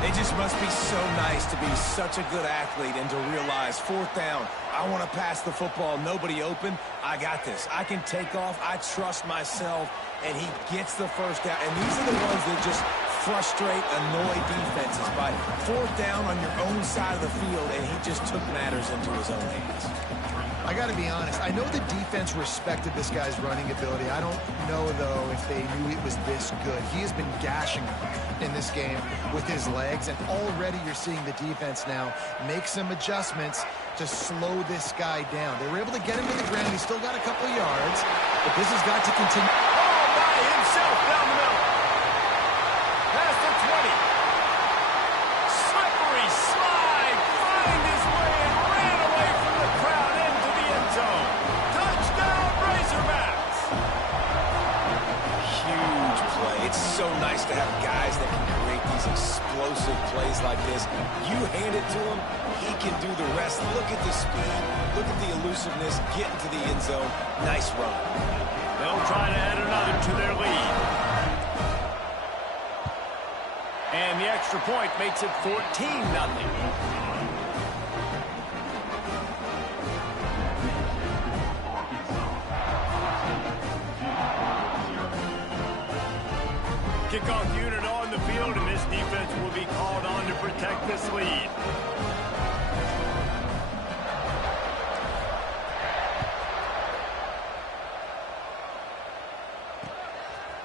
It just must be so nice to be such a good athlete and to realize 4th down, I want to pass the football, nobody open, I got this. I can take off, I trust myself, and he gets the first down. And these are the ones that just frustrate, annoy defenses by 4th down on your own side of the field, and he just took matters into his own hands. I got to be honest. I know the defense respected this guy's running ability. I don't know, though, if they knew it was this good. He has been gashing them in this game with his legs, and already you're seeing the defense now make some adjustments to slow this guy down. They were able to get him to the ground. He's still got a couple yards, but this has got to continue. All by himself down the middle. Past the 20. Slippery slide. Find his way and ran away from the crowd into the end zone. Touchdown, Razorbacks. Huge play. It's so nice to have guys that can create these explosive plays like this. You hand it to him, he can do the rest. Look at the speed. Look at the elusiveness. Get into the end zone. Nice run. They'll try to add another to their lead. And the extra point makes it 14-0. Kickoff unit on the field, and this defense will be called on to protect this lead.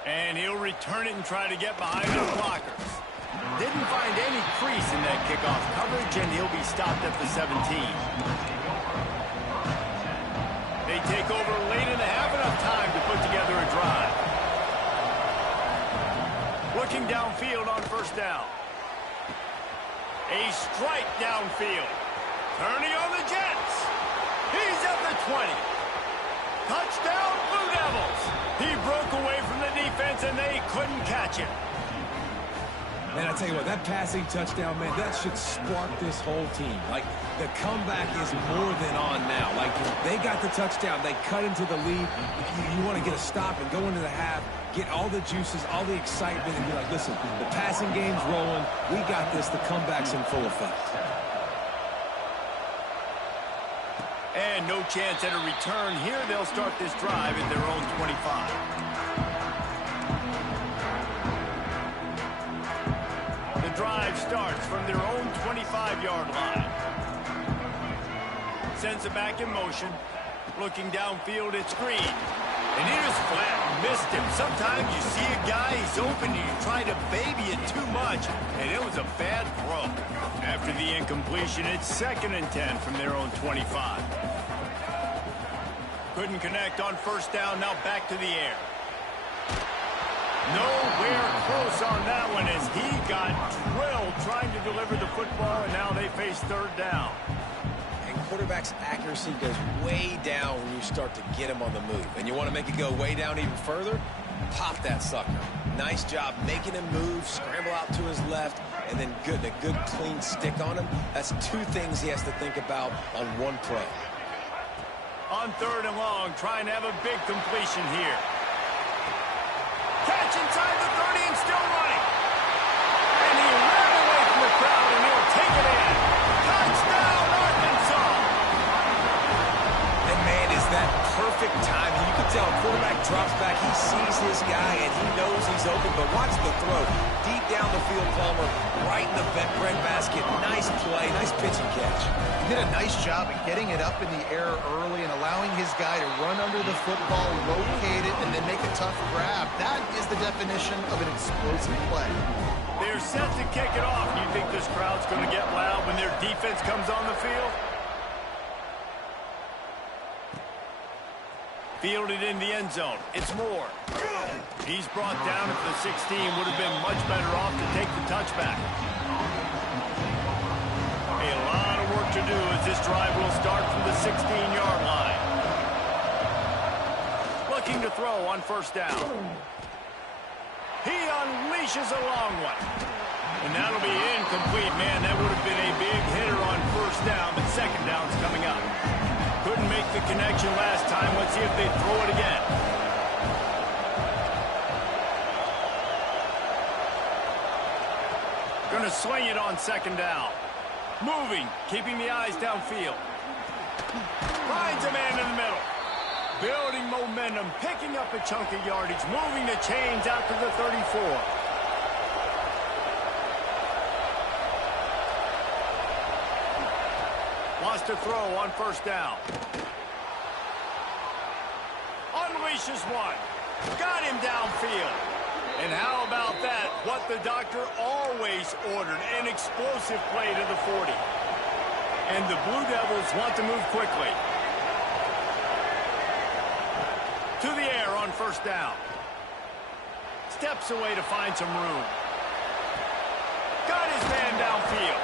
And he'll return it and try to get behind the blockers. Didn't find any crease in that kickoff coverage, and he'll be stopped at the 17. They take over late in the half, enough time to put together a drive. Looking downfield on first down. A strike downfield. Turning on the Jets. He's at the 20. Touchdown, Blue Devils. He broke away from the defense, and they couldn't catch him. Man, I tell you what, that passing touchdown, man, that should spark this whole team. Like, the comeback is more than on now. Like, they got the touchdown. They cut into the lead. You want to get a stop and go into the half, get all the juices, all the excitement, and be like, listen, the passing game's rolling. We got this. The comeback's in full effect. And no chance at a return here. They'll start this drive at their own 25. The drive starts from their own 25-yard line. Sends it back in motion. Looking downfield, it's Green. And he just flat missed him. Sometimes you see a guy, he's open, and you try to baby it too much, and it was a bad throw. After the incompletion, it's 2nd and 10 from their own 25. Couldn't connect on first down, now back to the air. Nowhere close on that one as he got drilled trying to deliver the football, and now they face 3rd down. Quarterback's accuracy goes way down when you start to get him on the move. And you want to make it go way down even further? Pop that sucker. Nice job making him move, scramble out to his left, and then a good clean stick on him. That's 2 things he has to think about on one play. On 3rd and long, trying to have a big completion here. Catch inside the 30 and still running. And he ran away from the crowd, and he'll take it in. Touchdown, Arkansas! And man, is that perfect timing. You can tell quarterback drops back, he sees his guy, and he knows he's open, but watch the throw. Deep down the field, Palmer, right in the breadbasket. Nice play, nice pitch and catch. He did a nice job of getting it up in the air early and allowing his guy to run under the football, locate it, and then make a tough grab. That is the definition of an explosive play. They're set to kick it off. Do you think this crowd's going to get loud when their defense comes on the field? Fielded in the end zone. It's Moore. He's brought down at the 16. Would have been much better off to take the touchback. A lot of work to do as this drive will start from the 16-yard line. Looking to throw on first down. He unleashes a long one. And that'll be incomplete. Man, that would have been a big hitter on first down, but second down's coming up. Couldn't make the connection last time. Let's see if they throw it again. Gonna swing it on second down. Moving, keeping the eyes downfield. Finds a man in the middle. Building momentum, picking up a chunk of yardage, moving the chains out to the 34. Wants to throw on first down. Unleashes one. Got him downfield. And how about that? What the doctor always ordered, an explosive play to the 40. And the Blue Devils want to move quickly. To the air on first down. Steps away to find some room. Got his man downfield.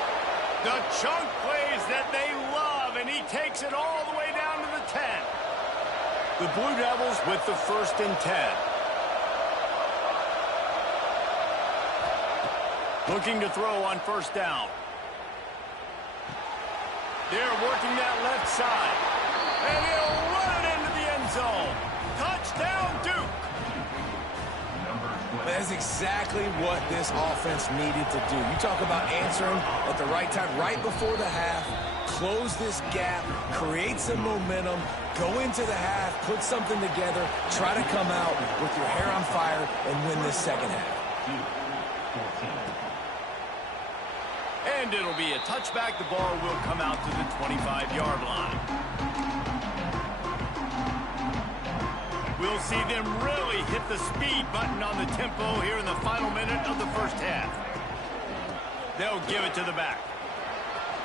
The chunk plays that they love, and he takes it all the way down to the 10. The Blue Devils with the 1st and 10. Looking to throw on first down. They're working that left side. And he'll run it into the end zone. Touchdown, Duke. That's exactly what this offense needed to do. You talk about answering at the right time, right before the half, close this gap, create some momentum, go into the half, put something together, try to come out with your hair on fire and win this second half. And it'll be a touchback. The ball will come out to the 25-yard line. We'll see them really hit the speed button on the tempo here in the final minute of the first half. They'll give it to the back.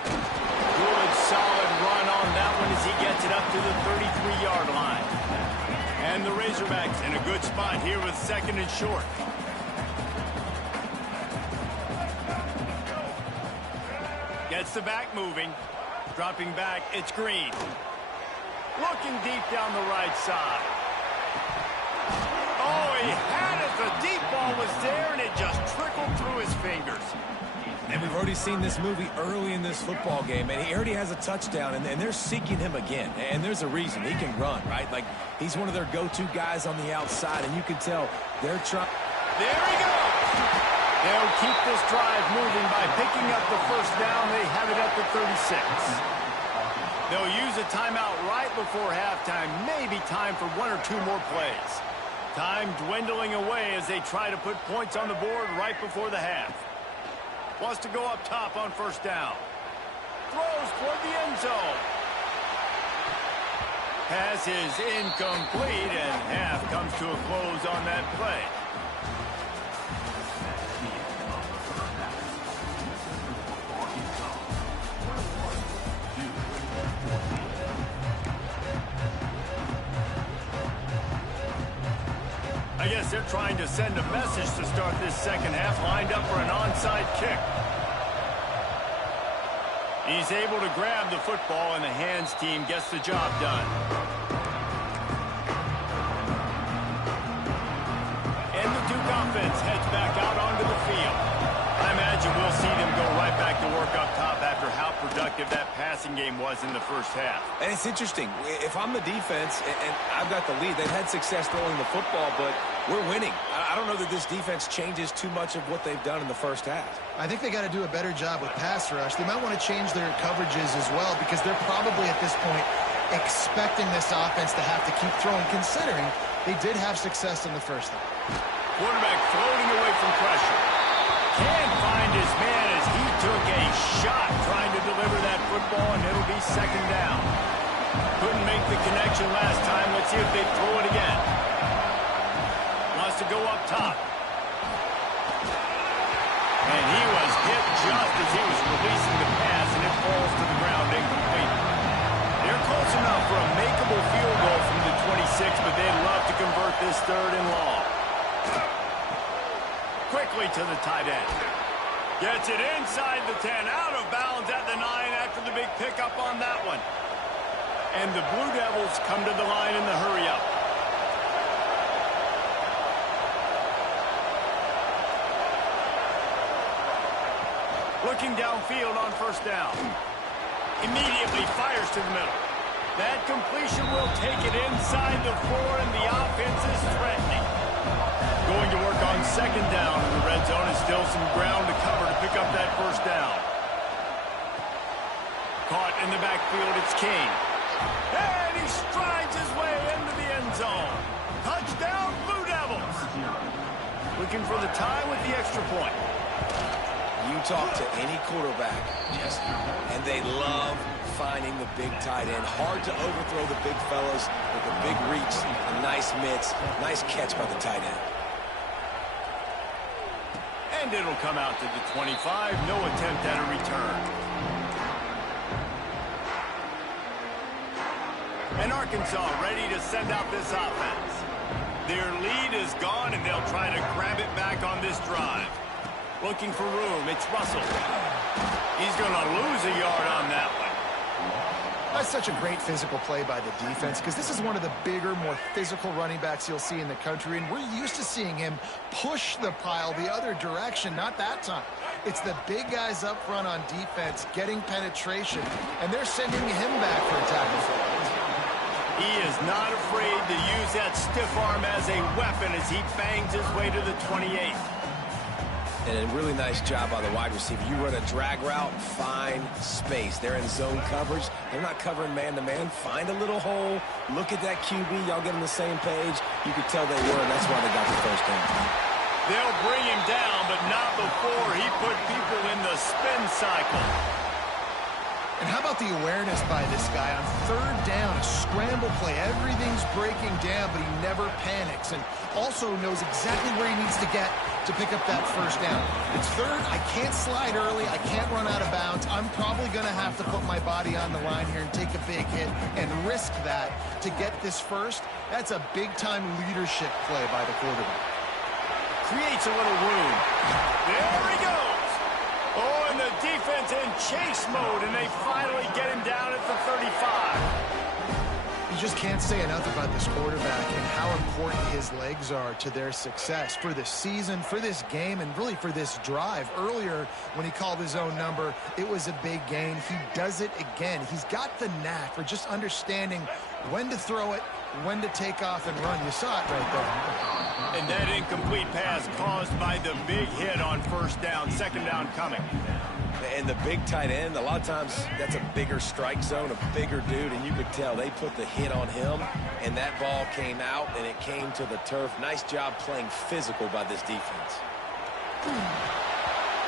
Good, solid run on that one as he gets it up to the 33-yard line. And the Razorbacks in a good spot here with 2nd and short. Gets the back moving. Dropping back, it's Green. Looking deep down the right side. Oh, he had it. The deep ball was there, and it just trickled through his fingers. And we've already seen this movie early in this football game, and he already has a touchdown, and they're seeking him again. And there's a reason. He can run, right? Like, he's one of their go-to guys on the outside, and you can tell they're trying. There he goes. They'll keep this drive moving by picking up the first down. They have it at the 36. They'll use a timeout right before halftime. Maybe time for 1 or 2 more plays. Time dwindling away as they try to put points on the board right before the half. Wants to go up top on first down. Throws toward the end zone. Pass is incomplete, and half comes to a close on that play. I guess they're trying to send a message to start this second half, lined up for an onside kick. He's able to grab the football, and the hands team gets the job done. And the Duke offense heads back out onto the field. I imagine we'll see them go right back to work up top after how productive that passing game was in the first half. And it's interesting. If I'm the defense and I've got the lead, they've had success throwing the football, but we're winning. I don't know that this defense changes too much of what they've done in the first half. I think they got to do a better job with pass rush. They might want to change their coverages as well because they're probably at this point expecting this offense to have to keep throwing, considering they did have success in the first half. Quarterback floating away from pressure. Can't find his man as he took a shot trying to deliver that football, and it'll be second down. Couldn't make the connection last time. Let's see if they throw it again. Wants to go up top. And he was hit just as he was releasing the pass, and it falls to the ground incomplete. They're close enough for a makeable field goal from the 26, but they'd love to convert this third and long. Quickly to the tight end. Gets it inside the 10, out of bounds at the 9 after the big pickup on that one. And the Blue Devils come to the line in the hurry-up. Looking downfield on first down. Immediately fires to the middle. That completion will take it inside the 4, and the offense is threatening. Going to work on second down in the red zone, and still some ground to cover to pick up that first down. Caught in the backfield, it's King. And he strides his way into the end zone. Touchdown, Blue Devils. Looking for the tie with the extra point. You talk to any quarterback, and they love finding the big tight end. Hard to overthrow the big fellas with a big reach, a nice mitts, nice catch by the tight end. And it'll come out to the 25. No attempt at a return. And Arkansas ready to send out this offense. Their lead is gone, and they'll try to grab it back on this drive. Looking for room. It's Russell. He's going to lose a yard on that one. That's such a great physical play by the defense because this is one of the bigger, more physical running backs you'll see in the country, and we're used to seeing him push the pile the other direction. Not that time. It's the big guys up front on defense getting penetration, and they're sending him back for a tackle for it. He is not afraid to use that stiff arm as a weapon as he bangs his way to the 28. And a really nice job by the wide receiver. You run a drag route, find space. They're in zone coverage. They're not covering man-to-man. Find a little hole. Look at that QB. Y'all get on the same page. You could tell they were, and that's why they got the first down. They'll bring him down, but not before he put people in the spin cycle. And how about the awareness by this guy on third down, a scramble play. Everything's breaking down, but he never panics and also knows exactly where he needs to get to pick up that first down. It's third. I can't slide early. I can't run out of bounds. I'm probably going to have to put my body on the line here and take a big hit and risk that to get this first. That's a big-time leadership play by the quarterback. Creates a little room. There he goes. Oh, and the defense in chase mode, and they finally get him down at the 35. You just can't say enough about this quarterback and how important his legs are to their success for this season, for this game, and really for this drive. Earlier, when he called his own number, it was a big gain. He does it again. He's got the knack for just understanding when to throw it, when to take off and run. You saw it right there. And that incomplete pass caused by the big hit on first down. Second down coming. And the big tight end, a lot of times that's a bigger strike zone, a bigger dude, and you could tell they put the hit on him, and that ball came out, and it came to the turf. Nice job playing physical by this defense.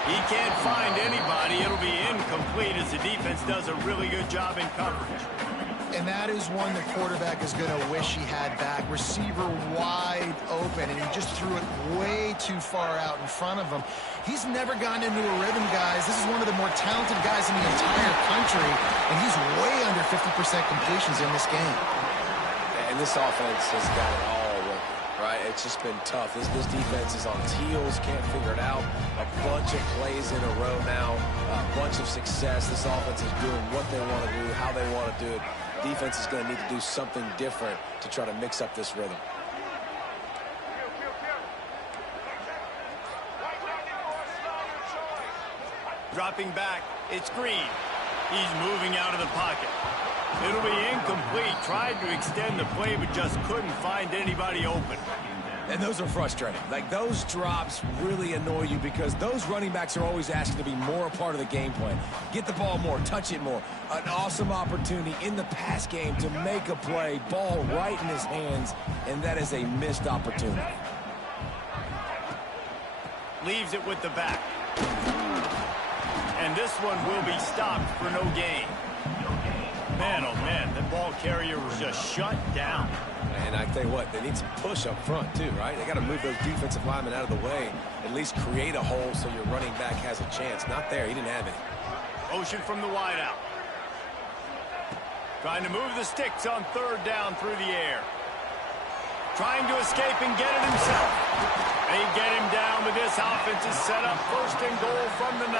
He can't find anybody. It'll be incomplete as the defense does a really good job in coverage. And that is one the quarterback is going to wish he had back. Receiver wide open, and he just threw it way too far out in front of him. He's never gotten into a rhythm, guys. This is one of the more talented guys in the entire country, and he's way under 50% completions in this game. And this offense has got it all working, right? It's just been tough. This defense is on its heels, can't figure it out. A bunch of plays in a row now, a bunch of success. This offense is doing what they want to do, how they want to do it. Defense is going to need to do something different to try to mix up this rhythm. Dropping back, it's Green. He's moving out of the pocket. It'll be incomplete. Tried to extend the play, but just couldn't find anybody open. And those are frustrating. Like, those drops really annoy you because those running backs are always asking to be more a part of the game plan. Get the ball more, touch it more. An awesome opportunity in the pass game to make a play, ball right in his hands, and that is a missed opportunity. Leaves it with the back. And this one will be stopped for no gain. Man, oh man, the ball carrier was just shut down. And I tell you what, they need some push up front too, right? They got to move those defensive linemen out of the way, at least create a hole so your running back has a chance. Not there, he didn't have any. Motion from the wideout. Trying to move the sticks on third down through the air. Trying to escape and get it himself. They get him down, but this offense is set up first and goal from the 9.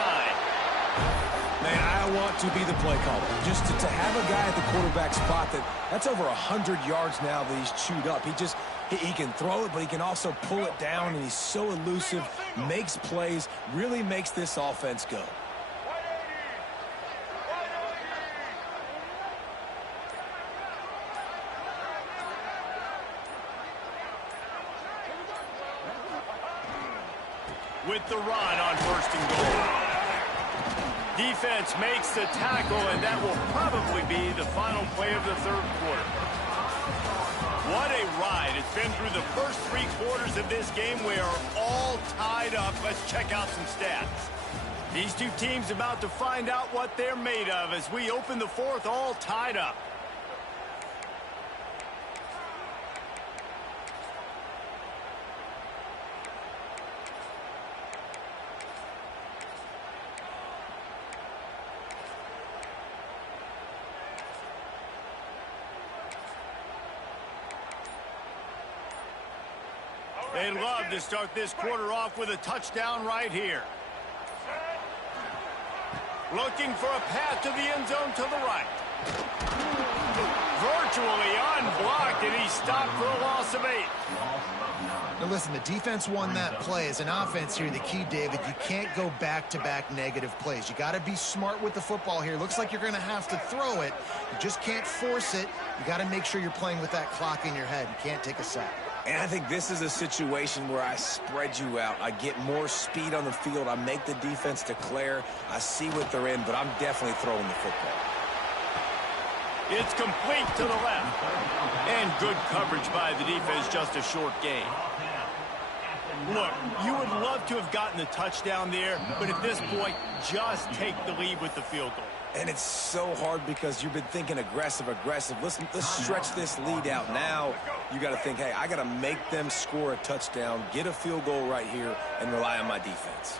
Man, I want to be the play caller. Just to have a guy at the quarterback spot that's over 100 yards now that he's chewed up. He can throw it, but he can also pull it down, and he's so elusive, makes plays, really makes this offense go. With the run on first and goal. Defense makes the tackle, and that will probably be the final play of the third quarter. What a ride. It's been through the first 3 quarters of this game. We are all tied up. Let's check out some stats. These two teams about to find out what they're made of as we open the fourth all tied up. They'd love to start this quarter off with a touchdown right here. Looking for a path to the end zone to the right. Virtually unblocked, and he's stopped for a loss of 8. Now listen, the defense won that play. As an offense here, the key, David, you can't go back-to-back negative plays. You got to be smart with the football here. Looks like you're going to have to throw it. You just can't force it. You got to make sure you're playing with that clock in your head. You can't take a sack. And I think this is a situation where I spread you out. I get more speed on the field. I make the defense declare. I see what they're in, but I'm definitely throwing the football. It's complete to the left. And good coverage by the defense, just a short gain. Look, you would love to have gotten the touchdown there, but at this point, just take the lead with the field goal. And it's so hard because you've been thinking aggressive. Listen, let's stretch this lead out. Now you got to think, hey, I got to make them score a touchdown, get a field goal right here, and rely on my defense.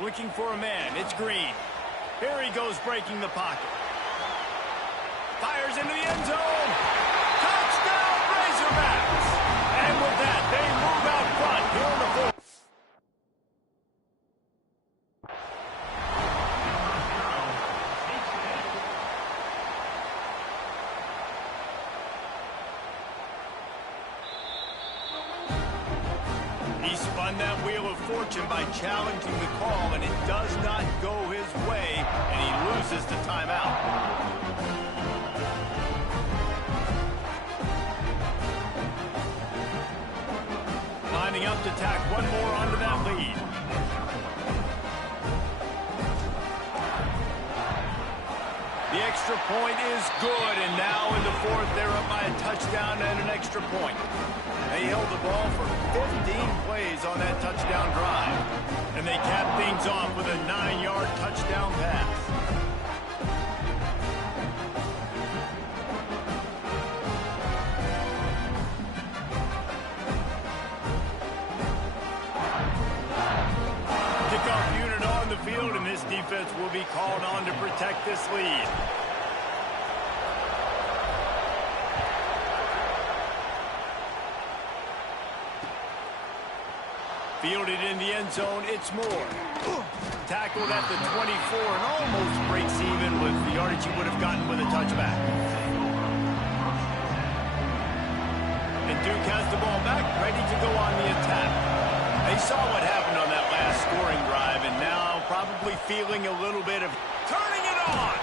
Looking for a man. It's Green. Here he goes, breaking the pocket. Fires into the end zone. Touchdown, Razorbacks! And with that, they move out front here in the fourth. He spun that wheel of fortune by challenging the call, and it does not go his way, and he loses the timeout. Lining up enough to tack one more onto that lead. The extra point is good, and now in the fourth, they're up by a touchdown and an extra point. They held the ball for 15 plays on that touchdown drive, and they capped things off with a 9-yard touchdown pass. Kickoff unit on the field, and this defense will be called on to protect this lead. Fielded in the end zone, it's Moore. Tackled at the 24 and almost breaks even with the yardage he would have gotten with a touchback. And Duke has the ball back, ready to go on the attack. They saw what happened on that last scoring drive, and now probably feeling a little bit of turning it on.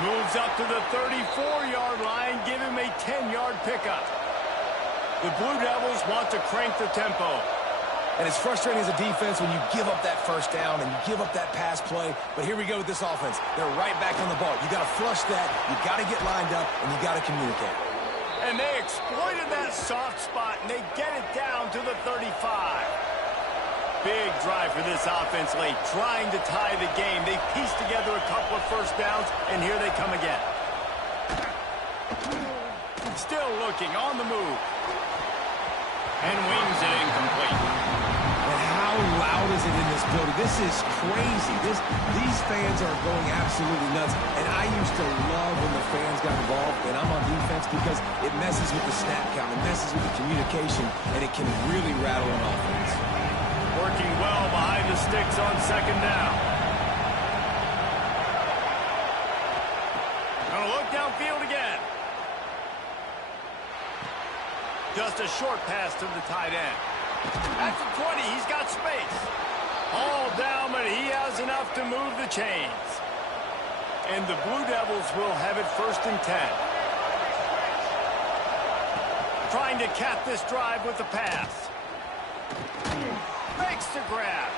Moves up to the 34-yard line, give him a 10-yard pickup. The Blue Devils want to crank the tempo. And it's frustrating as a defense when you give up that first down and you give up that pass play. But here we go with this offense. They're right back on the ball. You got to flush that. You got to get lined up, and you got to communicate. And they exploited that soft spot, and they get it down to the 35. Big drive for this offense late, trying to tie the game. They pieced together a couple of first downs, and here they come again. Still looking on the move. And wings it incomplete. And how loud is it in this building? This is crazy. These fans are going absolutely nuts. And I used to love when the fans got involved, and I'm on defense, because it messes with the snap count, it messes with the communication, and it can really rattle an offense. Working well behind the sticks on second down. Gonna look downfield again. Just a short pass to the tight end. At the 20, he's got space. All down, but he has enough to move the chains. And the Blue Devils will have it 1st and 10. Trying to cap this drive with the pass. Makes the grab.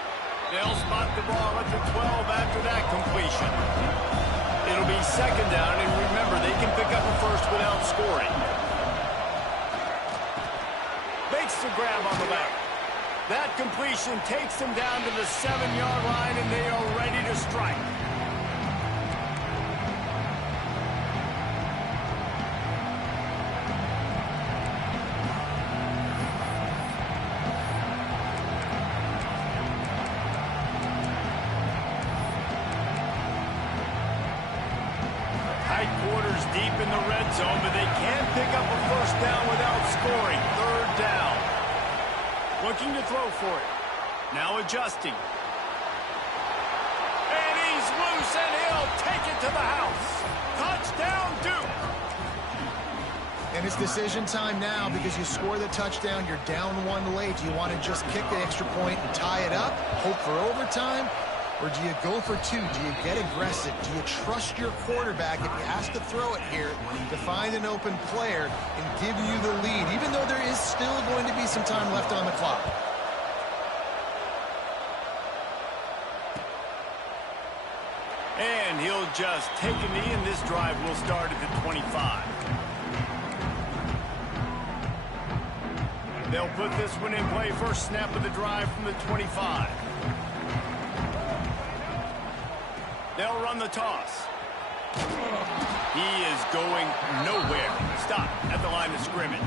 They'll spot the ball at the 12 after that completion. It'll be second down, and remember, they can pick up a first without scoring. Makes the grab on the left. That completion takes them down to the 7-yard line, and they are ready to strike. Tight quarters deep in the red zone, but they can't pick up a first down without scoring. 3rd down. Looking to throw for it. Now adjusting. And he's loose, and he'll take it to the house. Touchdown, Duke. And it's decision time now, because you score the touchdown, you're down 1 late. Do you want to just kick the extra point and tie it up, hope for overtime? Or do you go for 2? Do you get aggressive? Do you trust your quarterback, if he has to throw it here, to find an open player and give you the lead, even though there is still going to be some time left on the clock? And he'll just take a knee, and this drive will start at the 25. They'll put this one in play, first snap of the drive from the 25. They'll run the toss. He is going nowhere. Stop at the line of scrimmage.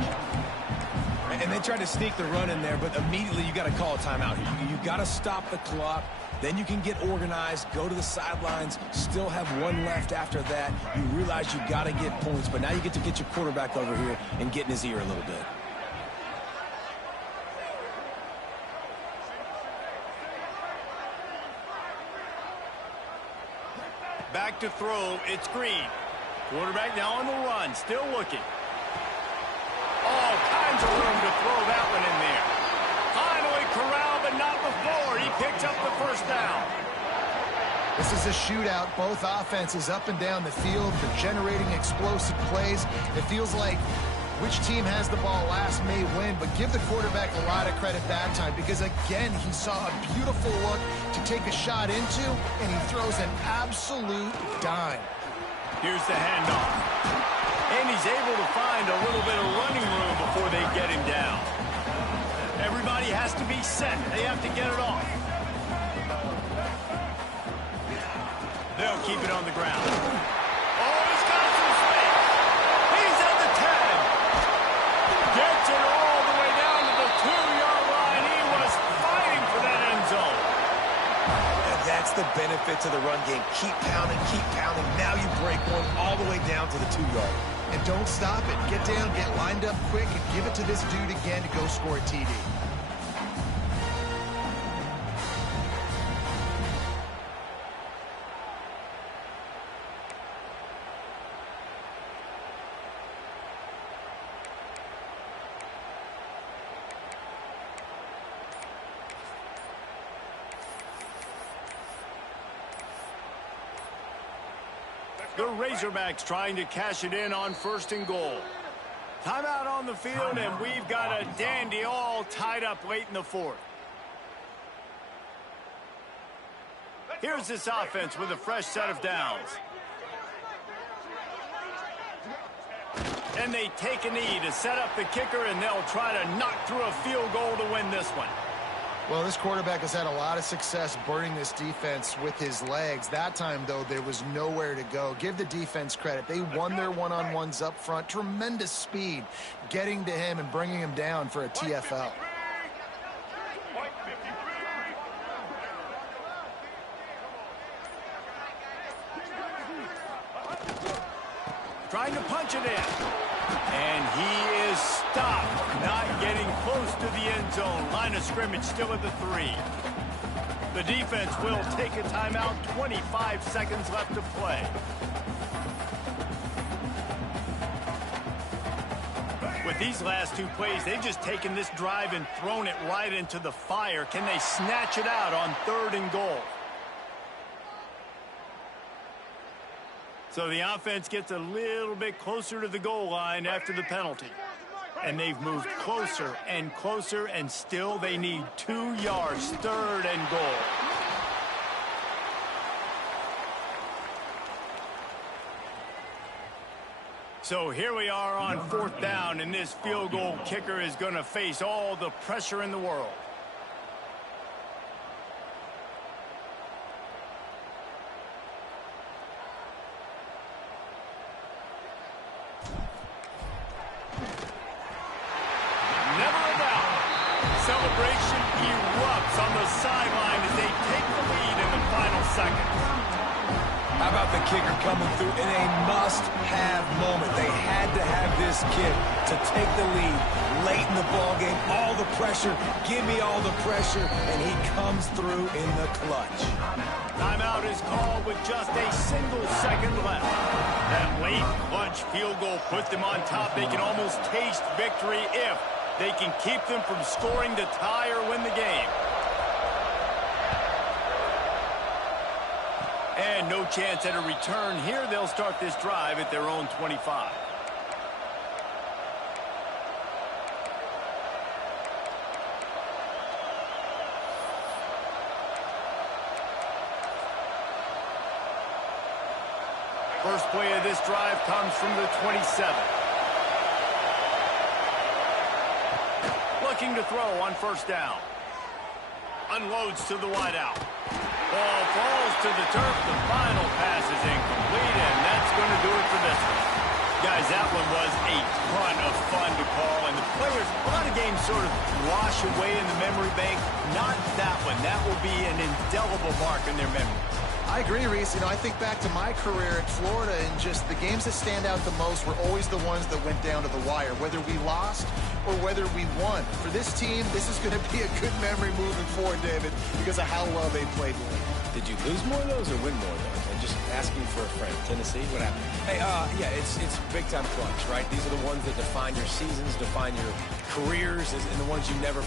And they tried to sneak the run in there, but immediately you got to call a timeout here. You got to stop the clock. Then you can get organized, go to the sidelines, still have 1 left after that. You realize you got to get points, but now you get to get your quarterback over here and get in his ear a little bit. Back to throw, it's Green. Quarterback now on the run, still looking. All kinds of room to throw that one in there. Finally corralled, but not before. He picks up the first down. This is a shootout. Both offenses up and down the field. They're generating explosive plays. It feels like Which team has the ball last may win, but give the quarterback a lot of credit that time because, again, he saw a beautiful look to take a shot into, and he throws an absolute dime. Here's the handoff. And he's able to find a little bit of running room before they get him down. Everybody has to be set. They have to get it off. They'll keep it on the ground. Oh, he's got some space. He's at the 10. Gets it all the way down to the 2-yard line. He was fighting for that end zone. And that's the benefit to the run game. Keep pounding, keep pounding. Now you break one all the way down to the 2-yard. And don't stop it. Get down, get lined up quick, and give it to this dude again to go score a TD. The Razorbacks trying to cash it in on 1st and goal. Timeout on the field, and we've got a dandy all tied up late in the 4th. Here's this offense with a fresh set of downs. And they take a knee to set up the kicker, and they'll try to knock through a field goal to win this one. Well, this quarterback has had a lot of success burning this defense with his legs. That time, though, there was nowhere to go. Give the defense credit. They won their one-on-ones up front. Tremendous speed getting to him and bringing him down for a TFL. Trying to punch it in. And he is stopped, not getting close to the end zone. Line of scrimmage still at the 3. The defense will take a timeout. 25 seconds left to play. With these last 2 plays, they've just taken this drive and thrown it right into the fire. Can they snatch it out on 3rd and goal? So the offense gets a little bit closer to the goal line after the penalty. And they've moved closer and closer, and still they need 2 yards, 3rd and goal. So here we are on 4th down, and this field goal kicker is going to face all the pressure in the world. Celebration erupts on the sideline as they take the lead in the final seconds. How about the kicker coming through in a must-have moment? They had to have this kick to take the lead late in the ballgame. All the pressure, give me all the pressure, and he comes through in the clutch. Timeout is called with just a single second left. That late clutch field goal puts them on top. They can almost taste victory if they can keep them from scoring to tie or win the game. And no chance at a return here. They'll start this drive at their own 25. First play of this drive comes from the 27. Looking to throw on 1st down. Unloads to the wideout. Ball falls to the turf. The final pass is incomplete, and that's going to do it for this one. Guys, that one was a ton of fun to call, and the players, a lot of games sort of wash away in the memory bank. Not that one. That will be an indelible mark in their memory. I agree, Reese. You know, I think back to my career at Florida, and just the games that stand out the most were always the ones that went down to the wire, whether we lost or whether we won. For this team, this is going to be a good memory moving forward, David, because of how well they played late. Did you lose more of those or win more of those? I'm just asking for a friend. Tennessee, what happened? Hey, yeah, it's big-time clutch, right? These are the ones that define your seasons, define your careers, and the ones you never